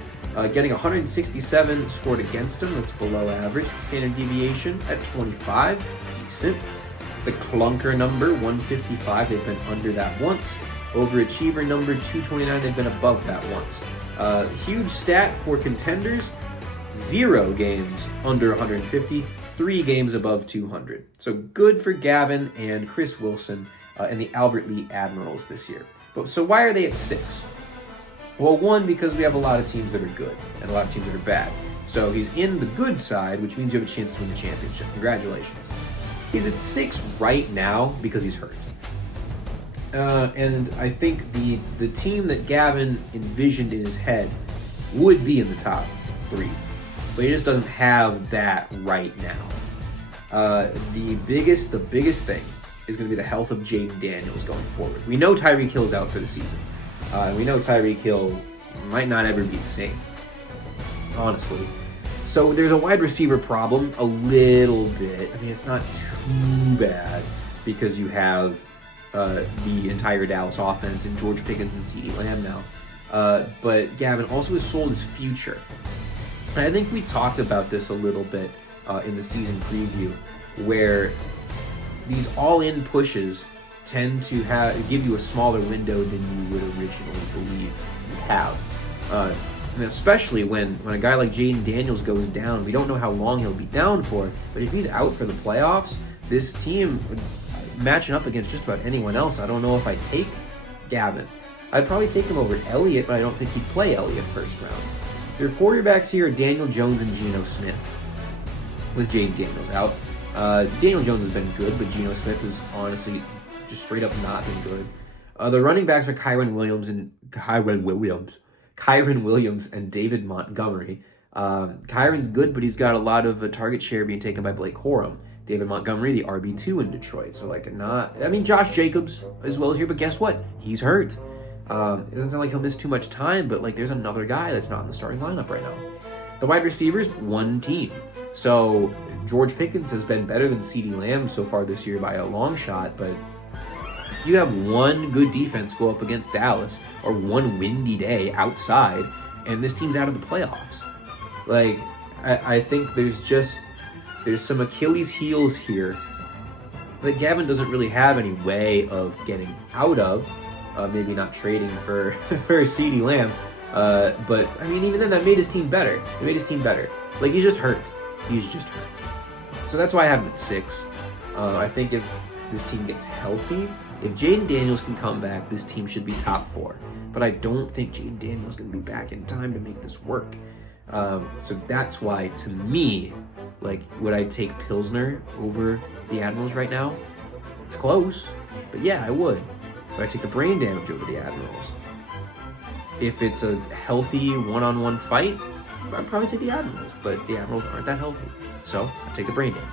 Getting 167 scored against them. That's below average. Standard deviation at 25. Decent. The clunker number, 155. They've been under that once. Overachiever number, 229. They've been above that once. Huge stat for contenders. 0 games under 150. 3 games above 200. So good for Gavin and Chris Wilson and the Albert Lea Admirals this year. But so why are they at 6? Well, 1, because we have a lot of teams that are good and a lot of teams that are bad. So he's in the good side, which means you have a chance to win the championship. Congratulations. He's at 6 right now because he's hurt. And I think the team that Gavin envisioned in his head would be in the top 3. But he just doesn't have that right now. The biggest thing is going to be the health of Jaden Daniels going forward. We know Tyreek Hill's out for the season. We know Tyreek Hill might not ever be the same, honestly. So there's a wide receiver problem a little bit. I mean, it's not too bad because you have the entire Dallas offense and George Pickens and CeeDee Lamb now. But Gavin also has sold his future. And I think we talked about this a little bit in the season preview, where these all-in pushes tend to give you a smaller window than you would originally believe you have. And especially when a guy like Jaden Daniels goes down, we don't know how long he'll be down for, but if he's out for the playoffs, this team, matching up against just about anyone else, I don't know if I'd take Gavin. I'd probably take him over Elliott, but I don't think he'd play Elliott first round. Your quarterbacks here are Daniel Jones and Geno Smith, with Jaden Daniels out. Daniel Jones has been good, but Geno Smith has honestly just straight up not been good. The running backs are Kyren Williams and David Montgomery. Kyron's good, but he's got a lot of target share being taken by Blake Corum. David Montgomery, the RB2 in Detroit. So, Josh Jacobs as well as here, but guess what? He's hurt. It doesn't sound like he'll miss too much time, but there's another guy that's not in the starting lineup right now. The wide receivers, one team. So George Pickens has been better than CeeDee Lamb so far this year by a long shot, but you have one good defense go up against Dallas, or one windy day outside, and this team's out of the playoffs. I think there's some Achilles heels here that Gavin doesn't really have any way of getting out of. Maybe not trading for CeeDee Lamb, but I mean, even then, that made his team better. It made his team better. He's just hurt. So that's why I have him at 6. I think if this team gets healthy, if Jaden Daniels can come back, this team should be top 4. But I don't think Jaden Daniels is going to be back in time to make this work. So that's why, to me, would I take Pilsner over the Admirals right now? It's close, but yeah, I would. But I take the brain damage over the Admirals. If it's a healthy one-on-one fight, I'd probably take the Admirals, but the Admirals aren't that healthy. So I take the brain damage,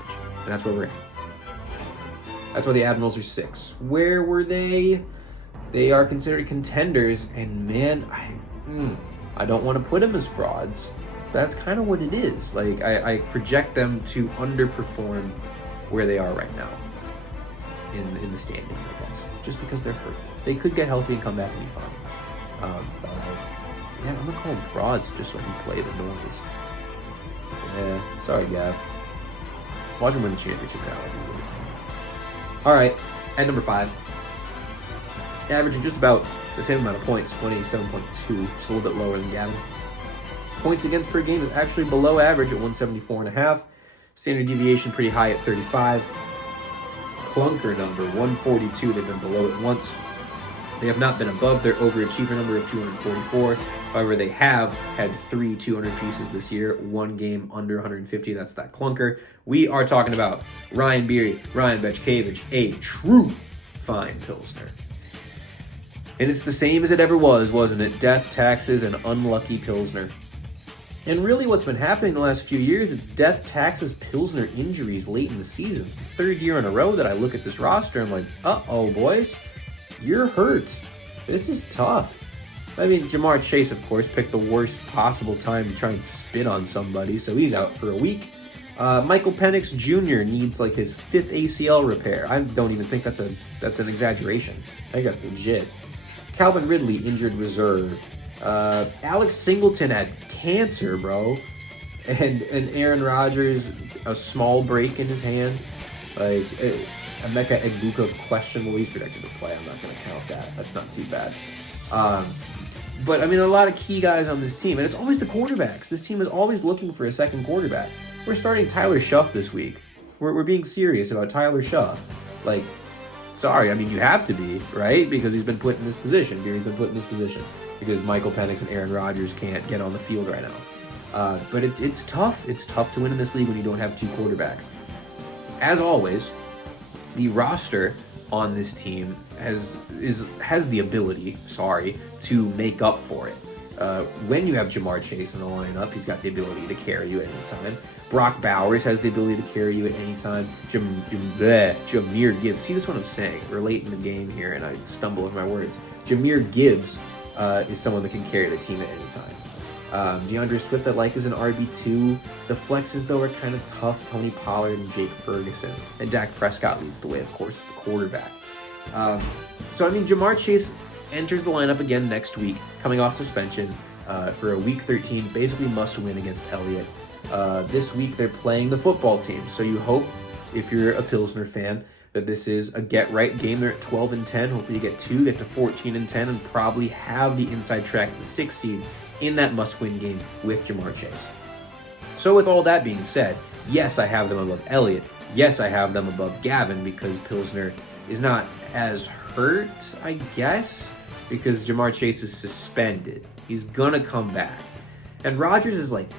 and that's where we're at. That's why the Admirals are 6. Where were they? They are considered contenders, and man, I don't want to put them as frauds. But that's kind of what it is. I project them to underperform where they are right now in the standings, I guess. Just because they're hurt. They could get healthy and come back and be fine. I'm going to call them frauds just so I can play the noise. Yeah, sorry, Gav. Watch them win the championship now. That'd be really fun. All right, at number 5. Averaging just about the same amount of points, 187.2, just a little bit lower than Gavin. Points against per game is actually below average at 174.5. Standard deviation pretty high at 35. Clunker number, 142. They've been below it once. They have not been above their overachiever number of 244. However, they have had 3 200 pieces this year, 1 game under 150. That's that clunker. We are talking about Ryan Beery, Ryan Bechkevich, a true fine Pilsner. And it's the same as it ever was, wasn't it? Death, taxes, and unlucky Pilsner. And really what's been happening the last few years, it's death, taxes, Pilsner injuries late in the season. It's the 3rd year in a row that I look at this roster and I'm like, uh-oh, boys, you're hurt. This is tough. I mean, Jamar Chase, of course, picked the worst possible time to try and spit on somebody, so he's out for a week. Michael Penix Jr. needs like his 5th ACL repair. I don't even think that's an exaggeration. I think that's legit. Calvin Ridley, injured reserve. Alex Singleton had cancer, bro. And Aaron Rodgers, a small break in his hand. Like, Emeka Egbuka, questionable. He's projected to play. I'm not going to count that. That's not too bad. But, I mean, a lot of key guys on this team. And it's always the quarterbacks. This team is always looking for a second quarterback. We're starting Tyler Shuff this week. We're being serious about Tyler Shuff. Like, sorry, I mean, you have to be, right? Because he's been put in this position. Beery's been put in this position. Because Michael Penix and Aaron Rodgers can't get on the field right now. But it's tough. It's tough to win in this league when you don't have 2 quarterbacks. As always, the roster on this team has the ability, to make up for it. When you have Jamar Chase in the lineup, he's got the ability to carry you at any time. Brock Bowers has the ability to carry you at any time. Jahmyr Gibbs. See, this is what I'm saying. We're late in the game here, and I stumble with my words. Jahmyr Gibbs is someone that can carry the team at any time. DeAndre Swift, I like, is an RB2. The flexes, though, are kind of tough. Tony Pollard and Jake Ferguson. And Dak Prescott leads the way, of course, as the quarterback. So, I mean, Jamar Chase enters the lineup again next week, coming off suspension for a Week 13, basically must win against Elliott. This week, they're playing the football team. So you hope, if you're a Pilsner fan, that this is a get-right game. They're at 12-10. Hopefully you get 2, get to 14-10, and probably have the inside track at the 6th seed in that must-win game with Jamar Chase. So with all that being said, yes, I have them above Elliott. Yes, I have them above Gavin because Pilsner is not as hurt, I guess, because Jamar Chase is suspended. He's gonna come back. And Rodgers is, like,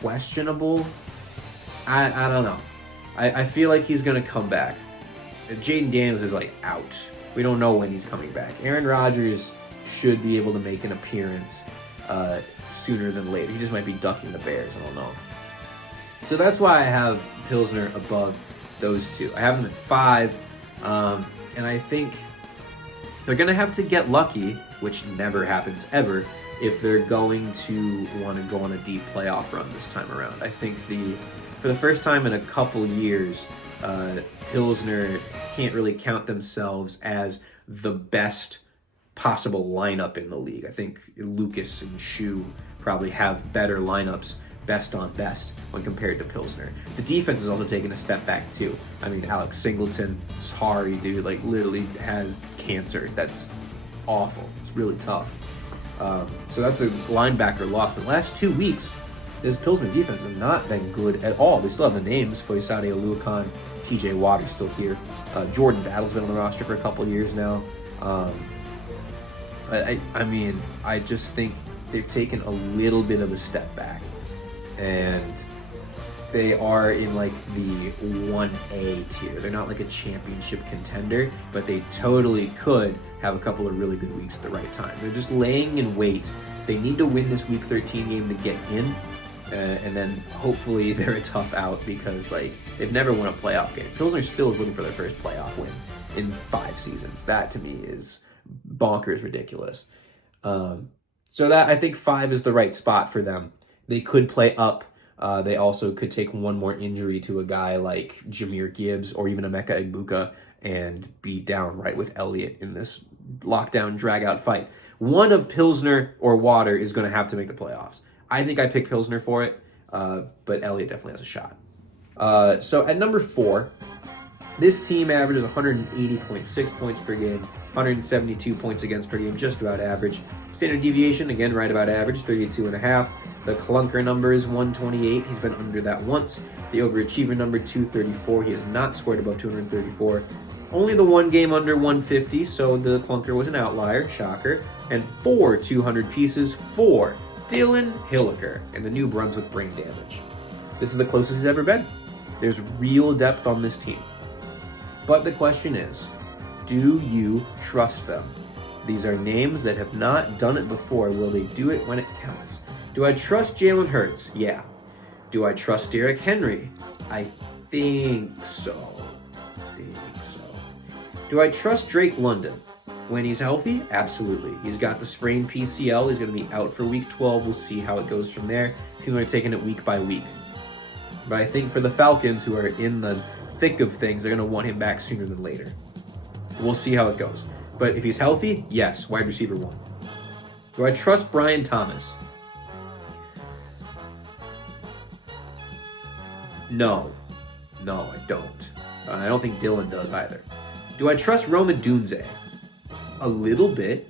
questionable. I don't know. I feel like he's gonna come back. Jaden Daniels is, like, out. We don't know when he's coming back. Aaron Rodgers should be able to make an appearance sooner than later. He just might be ducking the Bears. I don't know. So that's why I have Pilsner above those 2. I have them at 5, and I think they're going to have to get lucky, which never happens ever, if they're going to want to go on a deep playoff run this time around. I think for the first time in a couple years, Pilsner can't really count themselves as the best possible lineup in the league. I think Lucas and Shu probably have better lineups, best on best, when compared to Pilsner. The defense is also taking a step back too. I mean, Alex Singleton, sorry dude, like literally has cancer. That's awful. It's really tough. So that's a linebacker loss. But last 2 weeks, this Pilsner defense has not been good at all. They still have the names. Foyesade Oluokun, TJ Watt is still here. Jordan Battle's been on the roster for a couple years now. I mean, I just think they've taken a little bit of a step back. And they are in like the 1A tier. They're not like a championship contender, but they totally could have a couple of really good weeks at the right time. They're just laying in wait. They need to win this Week 13 game to get in, and then hopefully they're a tough out because like they've never won a playoff game. Pilsner still is looking for their first playoff win in 5 seasons. That to me is bonkers ridiculous. So that I think 5 is the right spot for them. They could play up. They also could take one more injury to a guy like Jahmyr Gibbs or even Emeka Egbuka and be down right with Elliott in this lockdown drag-out fight. One of Pilsner or Water is going to have to make the playoffs. I think I picked Pilsner for it, but Elliott definitely has a shot. So at number 4, this team averages 180.6 points per game, 172 points against per game, just about average. Standard deviation, again, right about average, 32.5. The clunker number is 128. He's been under that once. The overachiever number, 234. He has not scored above 234. Only the one game under 150, so the clunker was an outlier, shocker. And 4 200 pieces for Dylan Hilliker and the New Brunswick brain damage. This is the closest he's ever been. There's real depth on this team. But the question is, do you trust them? These are names that have not done it before. Will they do it when it counts? Do I trust Jalen Hurts? Yeah. Do I trust Derrick Henry? I think so. Do I trust Drake London? When he's healthy? Absolutely. He's got the sprained PCL. He's going to be out for week 12. We'll see how it goes from there. Seems like they're taking it week by week. But I think for the Falcons, who are in the thick of things, they're going to want him back sooner than later. We'll see how it goes. But if he's healthy, yes, wide receiver 1. Do I trust Brian Thomas? No, I don't. I don't think Dylan does either. Do I trust Rome Odunze? A little bit.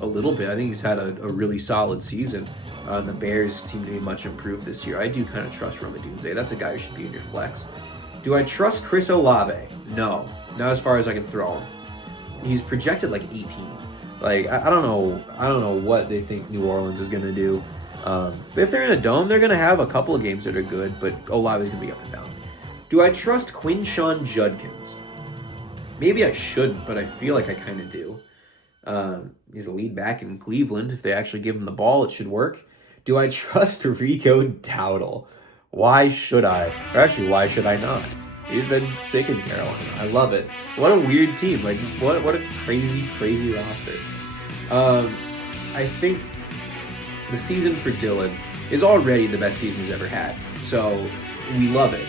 I think he's had a really solid season. The Bears seem to be much improved this year. I do kind of trust Rome Odunze. That's a guy who should be in your flex. Do I trust Chris Olave? No, not as far as I can throw him. He's projected like 18. Like, I don't know what they think New Orleans is going to do. But if they're in a dome, they're going to have a couple of games that are good, but Olave is going to be up and down. Do I trust Quinshawn Judkins? Maybe I shouldn't, but I feel like I kind of do. He's a lead back in Cleveland. If they actually give him the ball, it should work. Do I trust Rico Dowdle? Why should I? Or actually, why should I not? He's been sick in Carolina. I love it. What a weird team. Like, what a crazy roster. I think the season for Dylan is already the best season he's ever had. So we love it.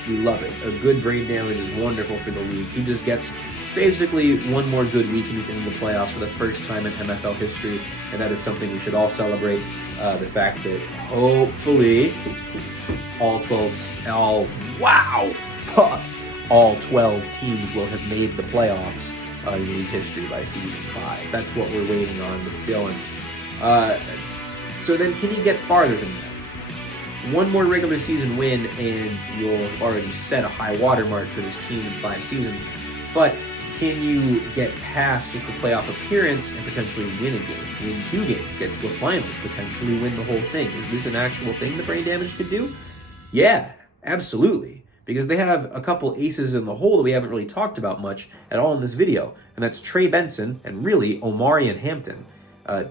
A good brain damage is wonderful for the league. He just gets basically one more good week and he's in the playoffs for the first time in MFL history, and that is something we should all celebrate. The fact that hopefully all 12 teams will have made the playoffs in league history by season 5. That's what we're waiting on with Dylan. So then can he get farther than that? One more regular season win and you'll have already set a high watermark for this team in 5 seasons. But can you get past just the playoff appearance and potentially win a game, win 2 games, get to a finals, potentially win the whole thing? Is this an actual thing the brain damage could do? Yeah, absolutely. Because they have a couple aces in the hole that we haven't really talked about much at all in this video. And that's Trey Benson and really Omari and Hampton.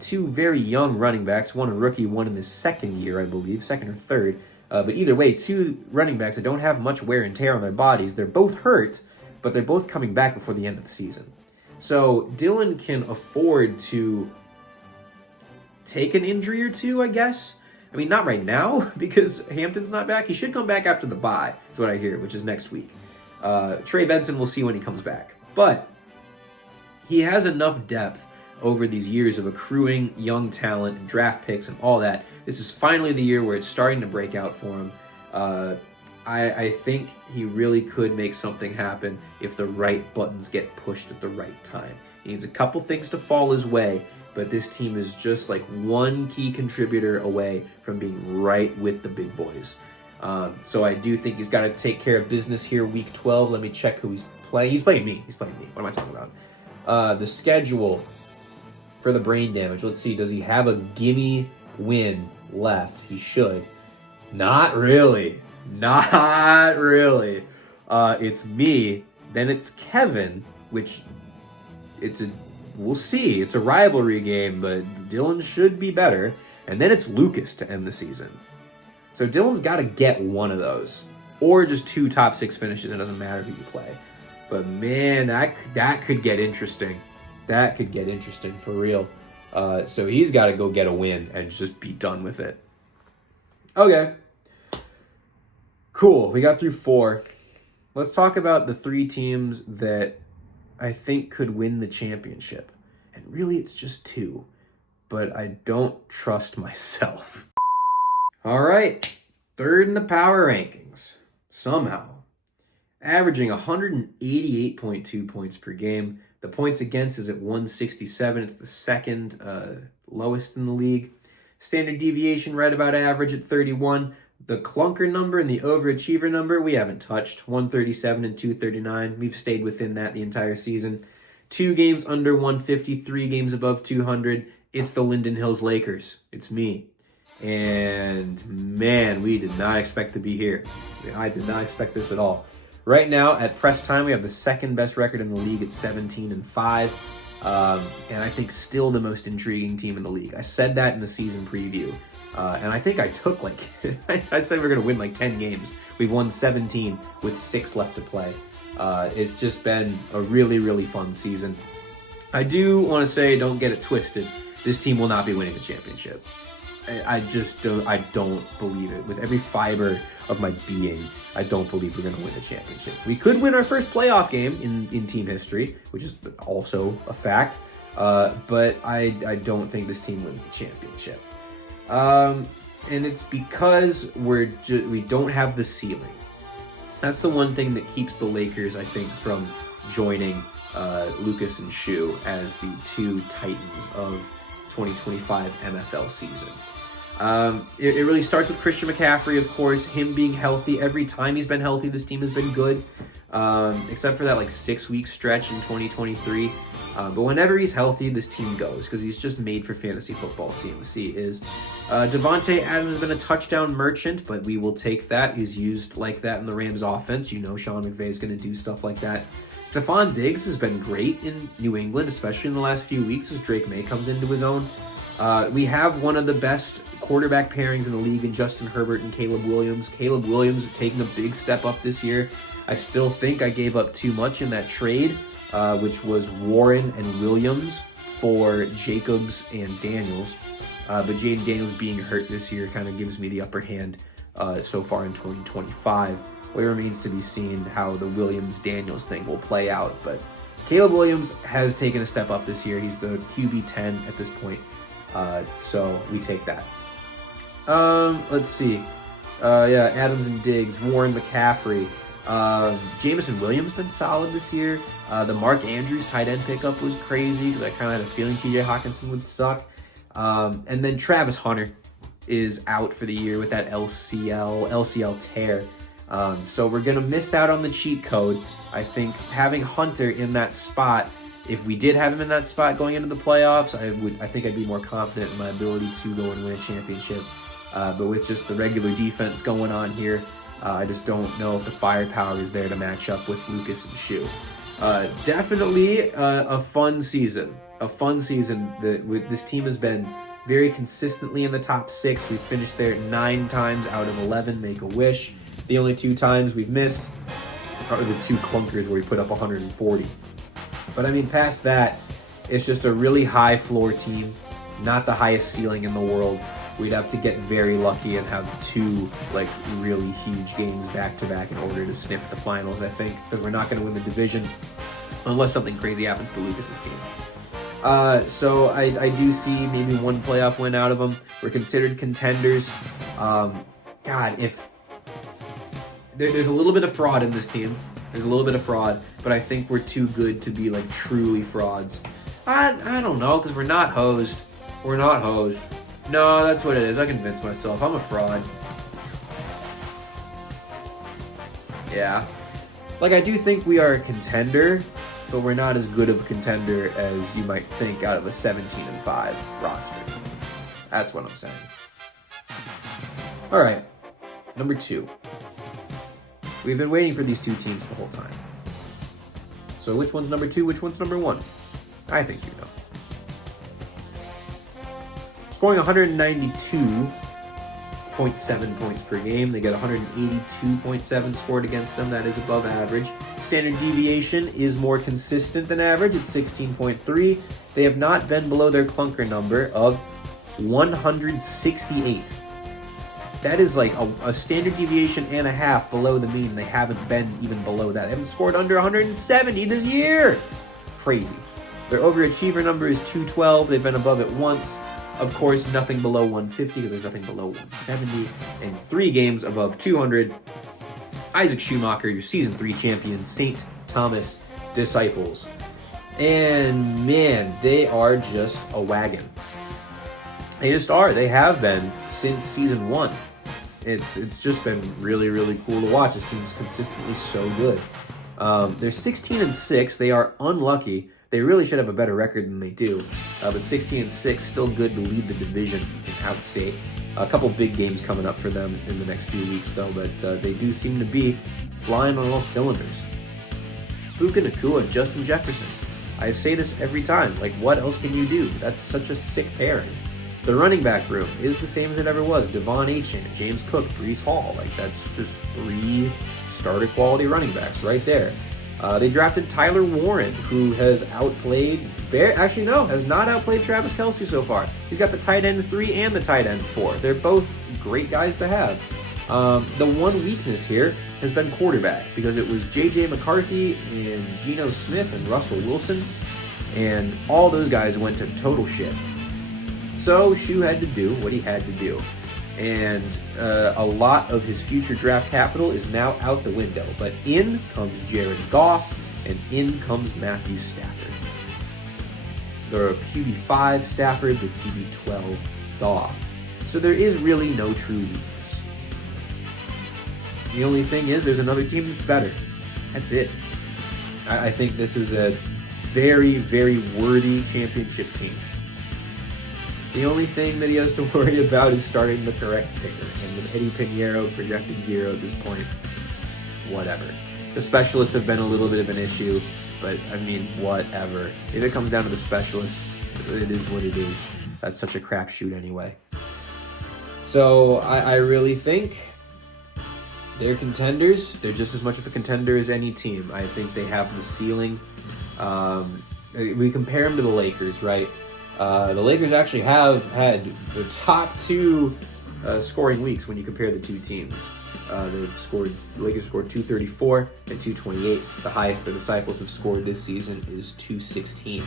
2 very young running backs, one a rookie, one in his second year, I believe, second or third. But either way, 2 running backs that don't have much wear and tear on their bodies. They're both hurt, but they're both coming back before the end of the season. So Dylan can afford to take an injury or 2, I guess. I mean, not right now, because Hampton's not back. He should come back after the bye, is what I hear, which is next week. Trey Benson, we'll see when he comes back. But he has enough depth over these years of accruing young talent and draft picks and all that. This is finally the year where it's starting to break out for him. I think he really could make something happen if the right buttons get pushed at the right time. He needs a couple things to fall his way, but this team is just like one key contributor away from being right with the big boys. So I do think he's got to take care of business here week 12. Let me check who he's playing. He's playing me. What am I talking about? The schedule for the brain damage. Let's see. Does he have a gimme win left? He should. Not really. It's me. Then it's Kevin, which we'll see. It's a rivalry game, but Dylan should be better. And then it's Lucas to end the season. So Dylan's got to get one of those. Or just 2 top 6 finishes. It doesn't matter who you play. But man, that could get interesting. That could get interesting for real. So he's got to go get a win and just be done with it. Okay. Cool. We got through 4. Let's talk about the 3 teams that I think could win the championship. And really, it's just 2. But I don't trust myself. All right. 3rd in the power rankings. Somehow. Averaging 188.2 points per game. The points against is at 167. It's the 2nd lowest in the league. Standard deviation right about average at 31. The clunker number and the overachiever number, we haven't touched. 137 and 239. We've stayed within that the entire season. 2 games under 150, 3 games above 200. It's the Linden Hills Lakers. It's me. And man, we did not expect to be here. I did not expect this at all. Right now, at press time, we have the second best record in the league at 17-5. And I think still the most intriguing team in the league. I said that in the season preview. And I think I took I said we were going to win like 10 games. We've won 17 with 6 left to play. It's just been a really, really fun season. I do want to say, don't get it twisted. This team will not be winning the championship. I don't believe it. With every fiber of my being, I don't believe we're going to win the championship. We could win our first playoff game in team history, which is also a fact. But I don't think this team wins the championship. And it's because we don't have the ceiling. That's the one thing that keeps the Lakers, I think, from joining Lucas and Shu as the 2 titans of 2025 MFL season. It really starts with Christian McCaffrey, of course. Him being healthy. Every time he's been healthy, this team has been good. Except for that 6-week stretch in 2023. But whenever he's healthy, this team goes because he's just made for fantasy football. CMC is. Devontae Adams has been a touchdown merchant, but we will take that. He's used like that in the Rams offense. You know Sean McVay is going to do stuff like that. Stephon Diggs has been great in New England, especially in the last few weeks as Drake May comes into his own. We have one of the best quarterback pairings in the league in Justin Herbert and Caleb Williams. Caleb Williams taking a big step up this year. I still think I gave up too much in that trade, which was Warren and Williams for Jacobs and Daniels. But Jaden Daniels being hurt this year kind of gives me the upper hand so far in 2025. It remains to be seen how the Williams-Daniels thing will play out. But Caleb Williams has taken a step up this year. He's the QB 10 at this point. So we take that. Let's see. Adams and Diggs, Warren, McCaffrey. Jameson Williams been solid this year. The Mark Andrews tight end pickup was crazy because I kind of had a feeling TJ Hawkinson would suck. And then Travis Hunter is out for the year with that LCL tear. So we're going to miss out on the cheat code. I think having Hunter in that spot, if we did have him in that spot going into the playoffs, I think I'd be more confident in my ability to go and win a championship. But with just the regular defense going on here, I just don't know if the firepower is there to match up with Lucas and Shu. Definitely a fun season. A fun season. This team has been very consistently in the top 6. We've finished there 9 times out of 11. Make a wish. The only 2 times we've missed are the 2 clunkers where we put up 140. But I mean, past that, it's just a really high floor team, not the highest ceiling in the world. We'd have to get very lucky and have 2 really huge games back-to-back in order to sniff the finals, I think, because we're not going to win the division unless something crazy happens to Lucas's team. So I do see maybe 1 playoff win out of them. We're considered contenders. If there's a little bit of fraud in this team. There's a little bit of fraud, but I think we're too good to be truly frauds. I don't know, because we're not hosed. We're not hosed. No, that's what it is. I convinced myself. I'm a fraud. Yeah. I do think we are a contender, but we're not as good of a contender as you might think out of a 17-5 roster. That's what I'm saying. All right. Number 2. We've been waiting for these 2 teams the whole time. So which one's number 2? Which one's number 1? I think you know. Scoring 192.7 points per game. They get 182.7 scored against them. That is above average. Standard deviation is more consistent than average at 16.3. They have not been below their clunker number of 168. That is a standard deviation and a half below the mean. They haven't been even below that. They haven't scored under 170 this year. Crazy. Their overachiever number is 212. They've been above it once. Of course, nothing below 150 because there's nothing below 170. And 3 games above 200. Isaac Schumacher, your Season 3 champion, St. Thomas Disciples. And man, they are just a wagon. They just are. They have been since Season 1. It's just been really, really cool to watch. This team's consistently so good. They're 16-6. They are unlucky. They really should have a better record than they do. But 16-6, still good to lead the division in outstate. A couple big games coming up for them in the next few weeks, though, but they do seem to be flying on all cylinders. Puka Nacua, Justin Jefferson. I say this every time. Like, what else can you do? That's such a sick pairing. The running back room is the same as it ever was. Devon Achane, James Cook, Breece Hall. Like, that's just 3 starter quality running backs right there. They drafted Tyler Warren, who has has not outplayed Travis Kelce so far. He's got the tight end 3 and the tight end 4. They're both great guys to have. The one weakness here has been quarterback, because it was J.J. McCarthy and Geno Smith and Russell Wilson, and all those guys went to total shit. So Shoe had to do what he had to do. And a lot of his future draft capital is now out the window. But in comes Jared Goff, and in comes Matthew Stafford. The QB5 Stafford, the QB12 Goff. So there is really no true weakness. The only thing is, there's another team that's better. That's it. I think this is a very, very worthy championship team. The only thing that he has to worry about is starting the correct picker. And with Eddie Pinheiro projecting 0 at this point, whatever. The specialists have been a little bit of an issue, but I mean, whatever. If it comes down to the specialists, it is what it is. That's such a crapshoot anyway. So I really think they're contenders. They're just as much of a contender as any team. I think they have the ceiling. We compare them to the Lakers, right? The Lakers actually have had the top 2 scoring weeks when you compare the two teams. The Lakers scored 234 and 228. The highest the Disciples have scored this season is 216.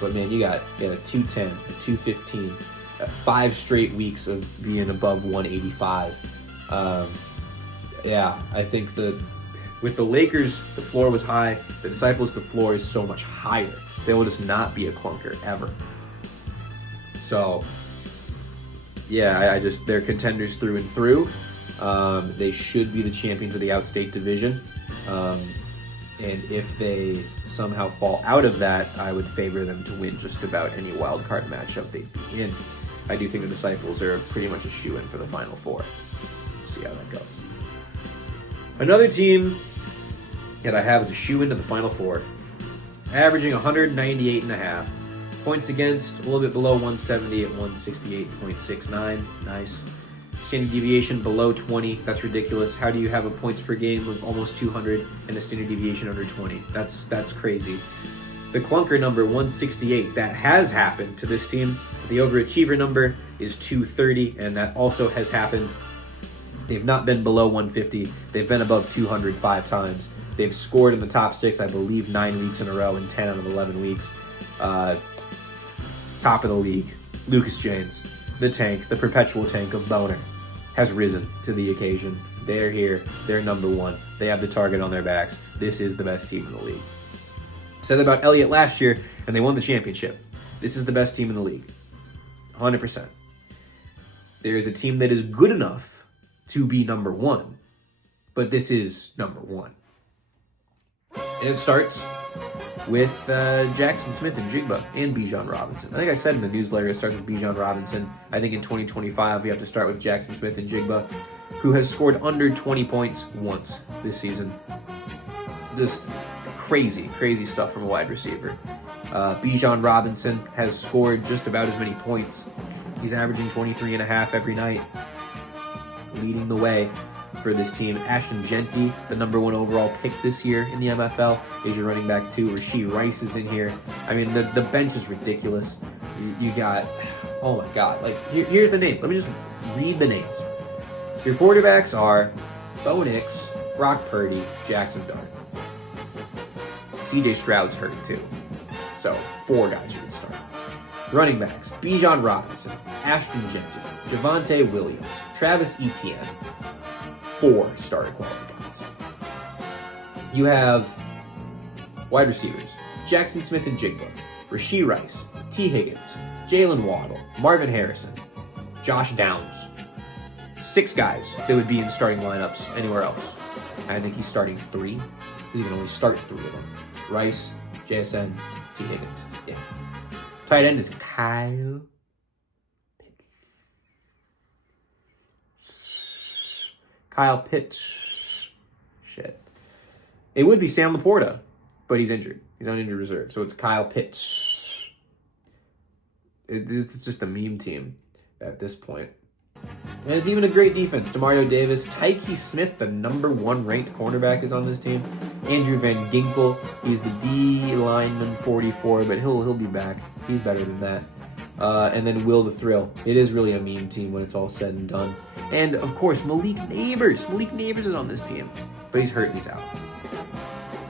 But man, you got a 210, a 215, 5 straight weeks of being above 185. Yeah, I think that with the Lakers, the floor was high. The Disciples, the floor is so much higher. They will just not be a clunker ever. So, yeah, they're contenders through and through. They should be the champions of the outstate division. And if they somehow fall out of that, I would favor them to win just about any wild card matchup they'd be in. I do think the Disciples are pretty much a shoo-in for the Final Four. We'll see how that goes. Another team that I have as a shoo-in to the Final Four, averaging 198.5. Points against, a little bit below 170 at 168.69. Nice. Standard deviation below 20. That's ridiculous. How do you have a points per game of almost 200 and a standard deviation under 20? That's crazy. The clunker number, 168. That has happened to this team. The overachiever number is 230, and that also has happened. They've not been below 150. They've been above 200 5 times. They've scored in the top 6, I believe, 9 weeks in a row in 10 out of 11 weeks. Top of the league, Lucas James, the tank, the perpetual tank of Boner, has risen to the occasion. They're here. They're number 1. They have the target on their backs. This is the best team in the league. Said about Elliott last year, and they won the championship. This is the best team in the league. 100%. There is a team that is good enough to be number 1, but this is number 1. And it starts with Jackson Smith and Jigba and Bijan Robinson. I think I said in the newsletter it starts with Bijan Robinson. I think in 2025 we have to start with Jackson Smith and Jigba, who has scored under 20 points once this season. Just crazy, crazy stuff from a wide receiver. Bijan Robinson has scored just about as many points. He's averaging 23.5 every night, leading the way for this team. Ashton Genty, the number 1 overall pick this year in the MFL, is your running back 2. Rashee Rice is in here. I mean, the bench is ridiculous. You got, oh my God. Like, here's the names. Let me just read the names. Your quarterbacks are Bo Nix, Brock Purdy, Jackson Dart. CJ Stroud's hurt too. So, 4 guys you can start. Running backs, Bijan Robinson, Ashton Genty, Javonte Williams, Travis Etienne. 4 starter quality guys. You have wide receivers, Jackson Smith and Jigba, Rashee Rice, T. Higgins, Jalen Waddle, Marvin Harrison, Josh Downs. 6 guys that would be in starting lineups anywhere else. I think he's starting 3. He can only start 3 of them. Rice, JSN, T. Higgins. Yeah. Tight end is Kyle Pitts. Shit. It would be Sam Laporta, but he's injured. He's on injured reserve. So it's Kyle Pitts. It's just a meme team at this point. And it's even a great defense. Demario Davis, Tyke Smith, the number 1 ranked cornerback, is on this team. Andrew Van Ginkel, he's the D lineman 44, but he'll be back. He's better than that. And then Will the Thrill. It is really a meme team when it's all said and done. And of course, Malik Neighbors. Malik Neighbors is on this team, but he's hurt and he's out.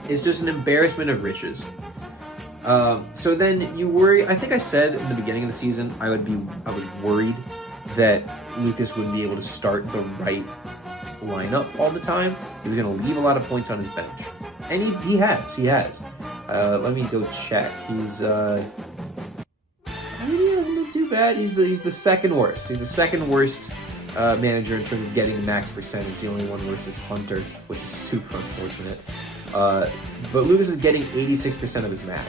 It's just an embarrassment of riches. So then you worry. I think I said in the beginning of the season I was worried that Lucas wouldn't be able to start the right lineup all the time. He was going to leave a lot of points on his bench, and he has. Let me go check. He hasn't been too bad. He's the second worst. He's the second worst manager in terms of getting max percentage. The only one worse is Hunter, which is super unfortunate. But Lucas is getting 86% of his max.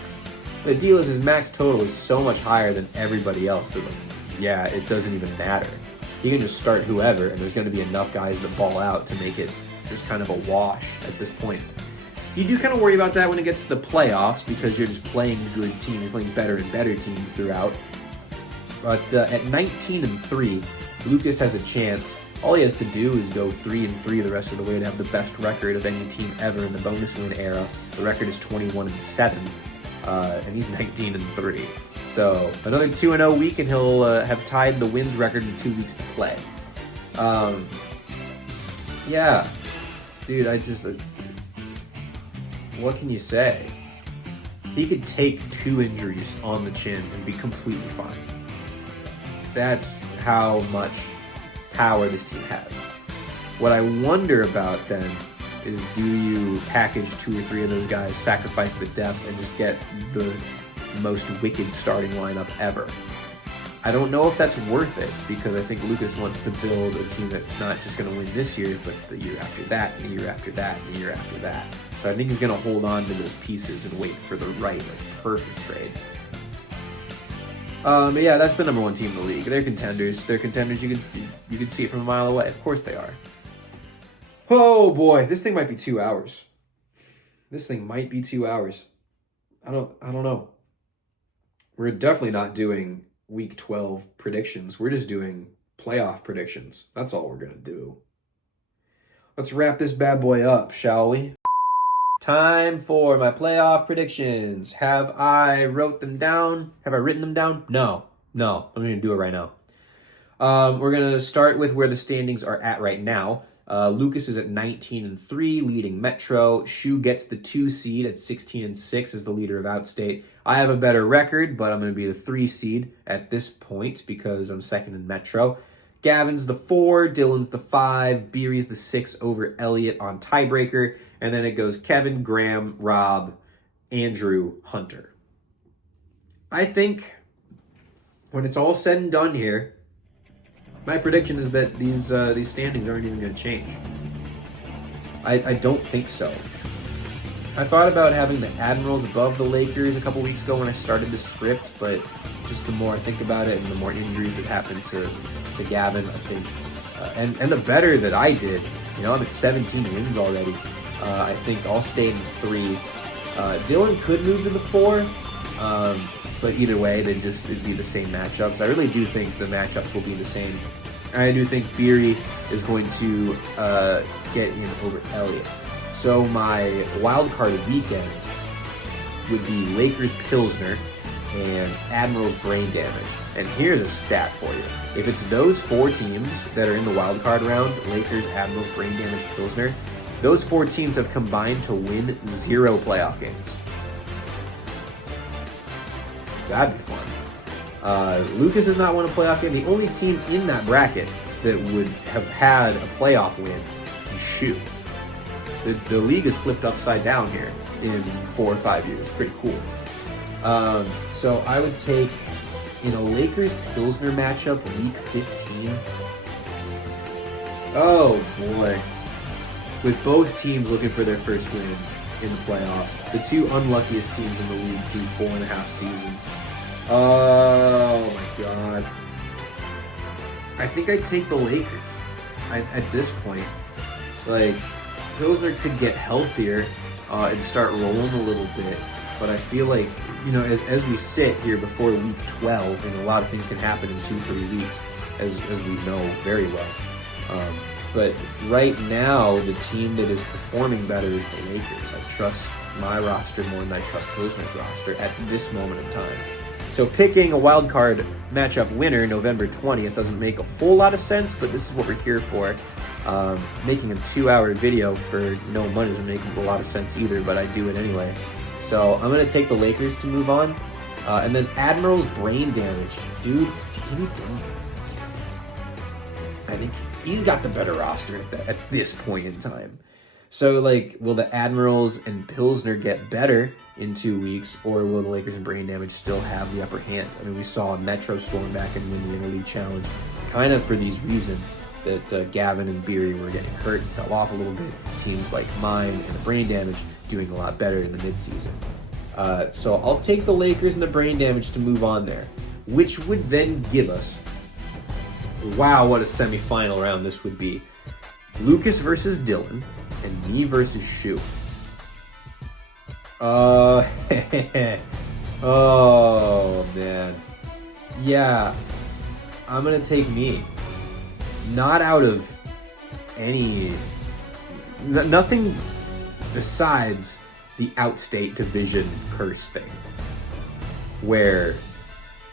The deal is his max total is so much higher than everybody else that, yeah, it doesn't even matter. He can just start whoever, and there's going to be enough guys that ball out to make it just kind of a wash at this point. You do kind of worry about that when it gets to the playoffs because you're just playing good teams. You're playing better and better teams throughout. But at 19-3, Lucas has a chance. All he has to do is go 3-3 the rest of the way to have the best record of any team ever in the bonus win era. The record is 21-7, and he's 19-3. So another 2-0 week, and he'll have tied the wins record in 2 weeks to play. Yeah, dude, what can you say? He could take 2 injuries on the chin and be completely fine. That's how much power this team has. What I wonder about then is, do you package 2 or 3 of those guys, sacrifice the depth, and just get the most wicked starting lineup ever? I don't know if that's worth it, because I think Lucas wants to build a team that's not just going to win this year, but the year after that, and the year after that, and the year after that. So I think he's going to hold on to those pieces and wait for the right, perfect trade. But yeah, that's the number 1 team in the league. They're contenders. You could see it from a mile away. Of course they are. Oh boy, this thing might be 2 hours. I don't know. We're definitely not doing week 12 predictions. We're just doing playoff predictions. That's all we're going to do. Let's wrap this bad boy up, shall we? Time for my playoff predictions. Have I written them down? No. I'm just going to do it right now. We're going to start with where the standings are at right now. Lucas is at 19-3, leading Metro. Shu gets the 2 seed at 16-6 as the leader of Outstate. I have a better record, but I'm going to be the 3 seed at this point because I'm second in Metro. Gavin's the 4, Dylan's the 5, Beery's the 6 over Elliott on tiebreaker, and then it goes Kevin, Graham, Rob, Andrew, Hunter. I think when it's all said and done here, my prediction is that these standings aren't even going to change. I don't think so. I thought about having the Admirals above the Lakers a couple weeks ago when I started the script, but just the more I think about it and the more injuries that happened to Gavin, I think, and the better that I did, I'm at 17 wins already. I think I'll stay in 3. Dylan could move to the 4, but either way, it'd be the same matchups. I really do think the matchups will be the same. I do think Beery is going to get in over Elliott. So my wild card weekend would be Lakers Pilsner and Admirals Brain Damage. And here's a stat for you. If it's those 4 teams that are in the wild card round, Lakers, Admirals, Brain Damage, Pilsner, those 4 teams have combined to win 0 playoff games. That'd be fun. Lucas has not won a playoff game. The only team in that bracket that would have had a playoff win is Shoe. The league is flipped upside down here in 4 or 5 years. Pretty cool. So I would take, Lakers Pilsner matchup week 15. Oh boy. With both teams looking for their first wins in the playoffs. The two unluckiest teams in the league through 4.5 seasons. Oh my god. I think I'd take the Lakers at this point. Like, Pilsner could get healthier and start rolling a little bit. But I feel like, you know, as we sit here before week 12, and a lot of things can happen in 2-3 weeks, as we know very well. But right now, the team that is performing better is the Lakers. I trust my roster more than I trust Pilsner's roster at this moment in time. So picking a wild card matchup winner November 20th doesn't make a whole lot of sense, but this is what we're here for. Making a 2-hour video for no money doesn't make a lot of sense either, but I do it anyway. So I'm going to take the Lakers to move on. And then Admirals brain damage. Dude, give me down. I think he's got the better roster at this point in time. So, like, will the Admirals and Pilsner get better in 2 weeks, or will the Lakers and brain damage still have the upper hand? I mean, we saw a Metro storm back and win the Interleague Challenge kind of for these reasons, that Gavin and Beery were getting hurt and fell off a little bit. Teams like mine and the brain damage doing a lot better in the midseason. So I'll take the Lakers and the brain damage to move on there, which would then give us, wow, what a semifinal round this would be. Lucas versus Dylan, and me versus Shu. Oh, man. Yeah, I'm going to take me. Not out of any... Nothing besides the outstate division curse thing, where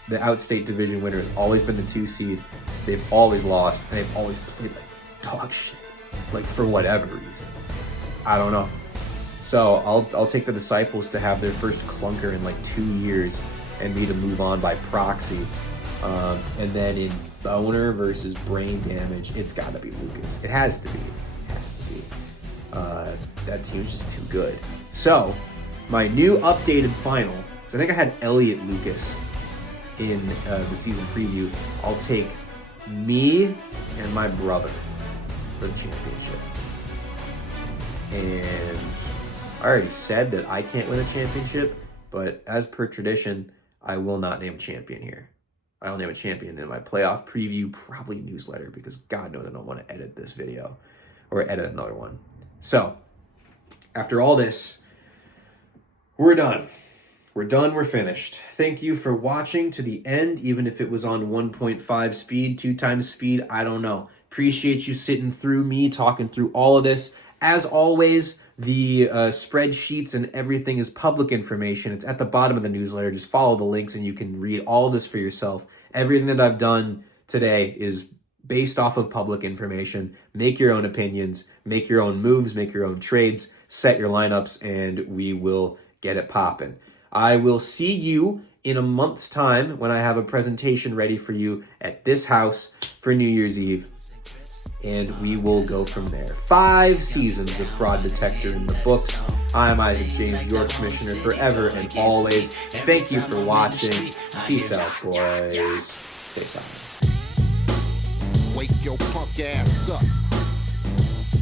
the outstate division winner has always been the 2 seed. They've always lost, and they've always played like dog shit, like for whatever reason. I don't know. So I'll take the Disciples to have their first clunker in like 2 years, and me to move on by proxy. And then in Boner versus brain damage, it's got to be Lucas. It has to be. That team's just too good. So my new updated final, because I think I had Elliot Lucas in the season preview. I'll take me and my brother for the championship. And I already said that I can't win a championship, but as per tradition, I will not name a champion here. I'll name a champion in my playoff preview, probably newsletter, because God knows I don't want to edit this video or edit another one. So after all this, we're done. We're finished. Thank you for watching to the end, even if it was on 1.5 speed, 2 times speed, I don't know. Appreciate you sitting through me, talking through all of this. As always, the spreadsheets and everything is public information. It's at the bottom of the newsletter. Just follow the links and you can read all of this for yourself. Everything that I've done today is based off of public information. Make your own opinions, make your own moves, make your own trades, set your lineups, and we will get it popping. I will see you in a month's time when I have a presentation ready for you at this house for New Year's Eve, and we will go from there. 5 seasons of Fraud Detector in the books. I'm Isaac James, your commissioner forever and always. Thank you for watching. Peace out, boys. Peace out. Wake your punk ass up.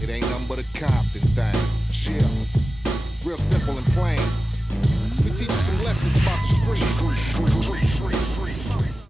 It ain't nothing but a Compton thing. Chill. Real simple and plain. We teach you some lessons about the street.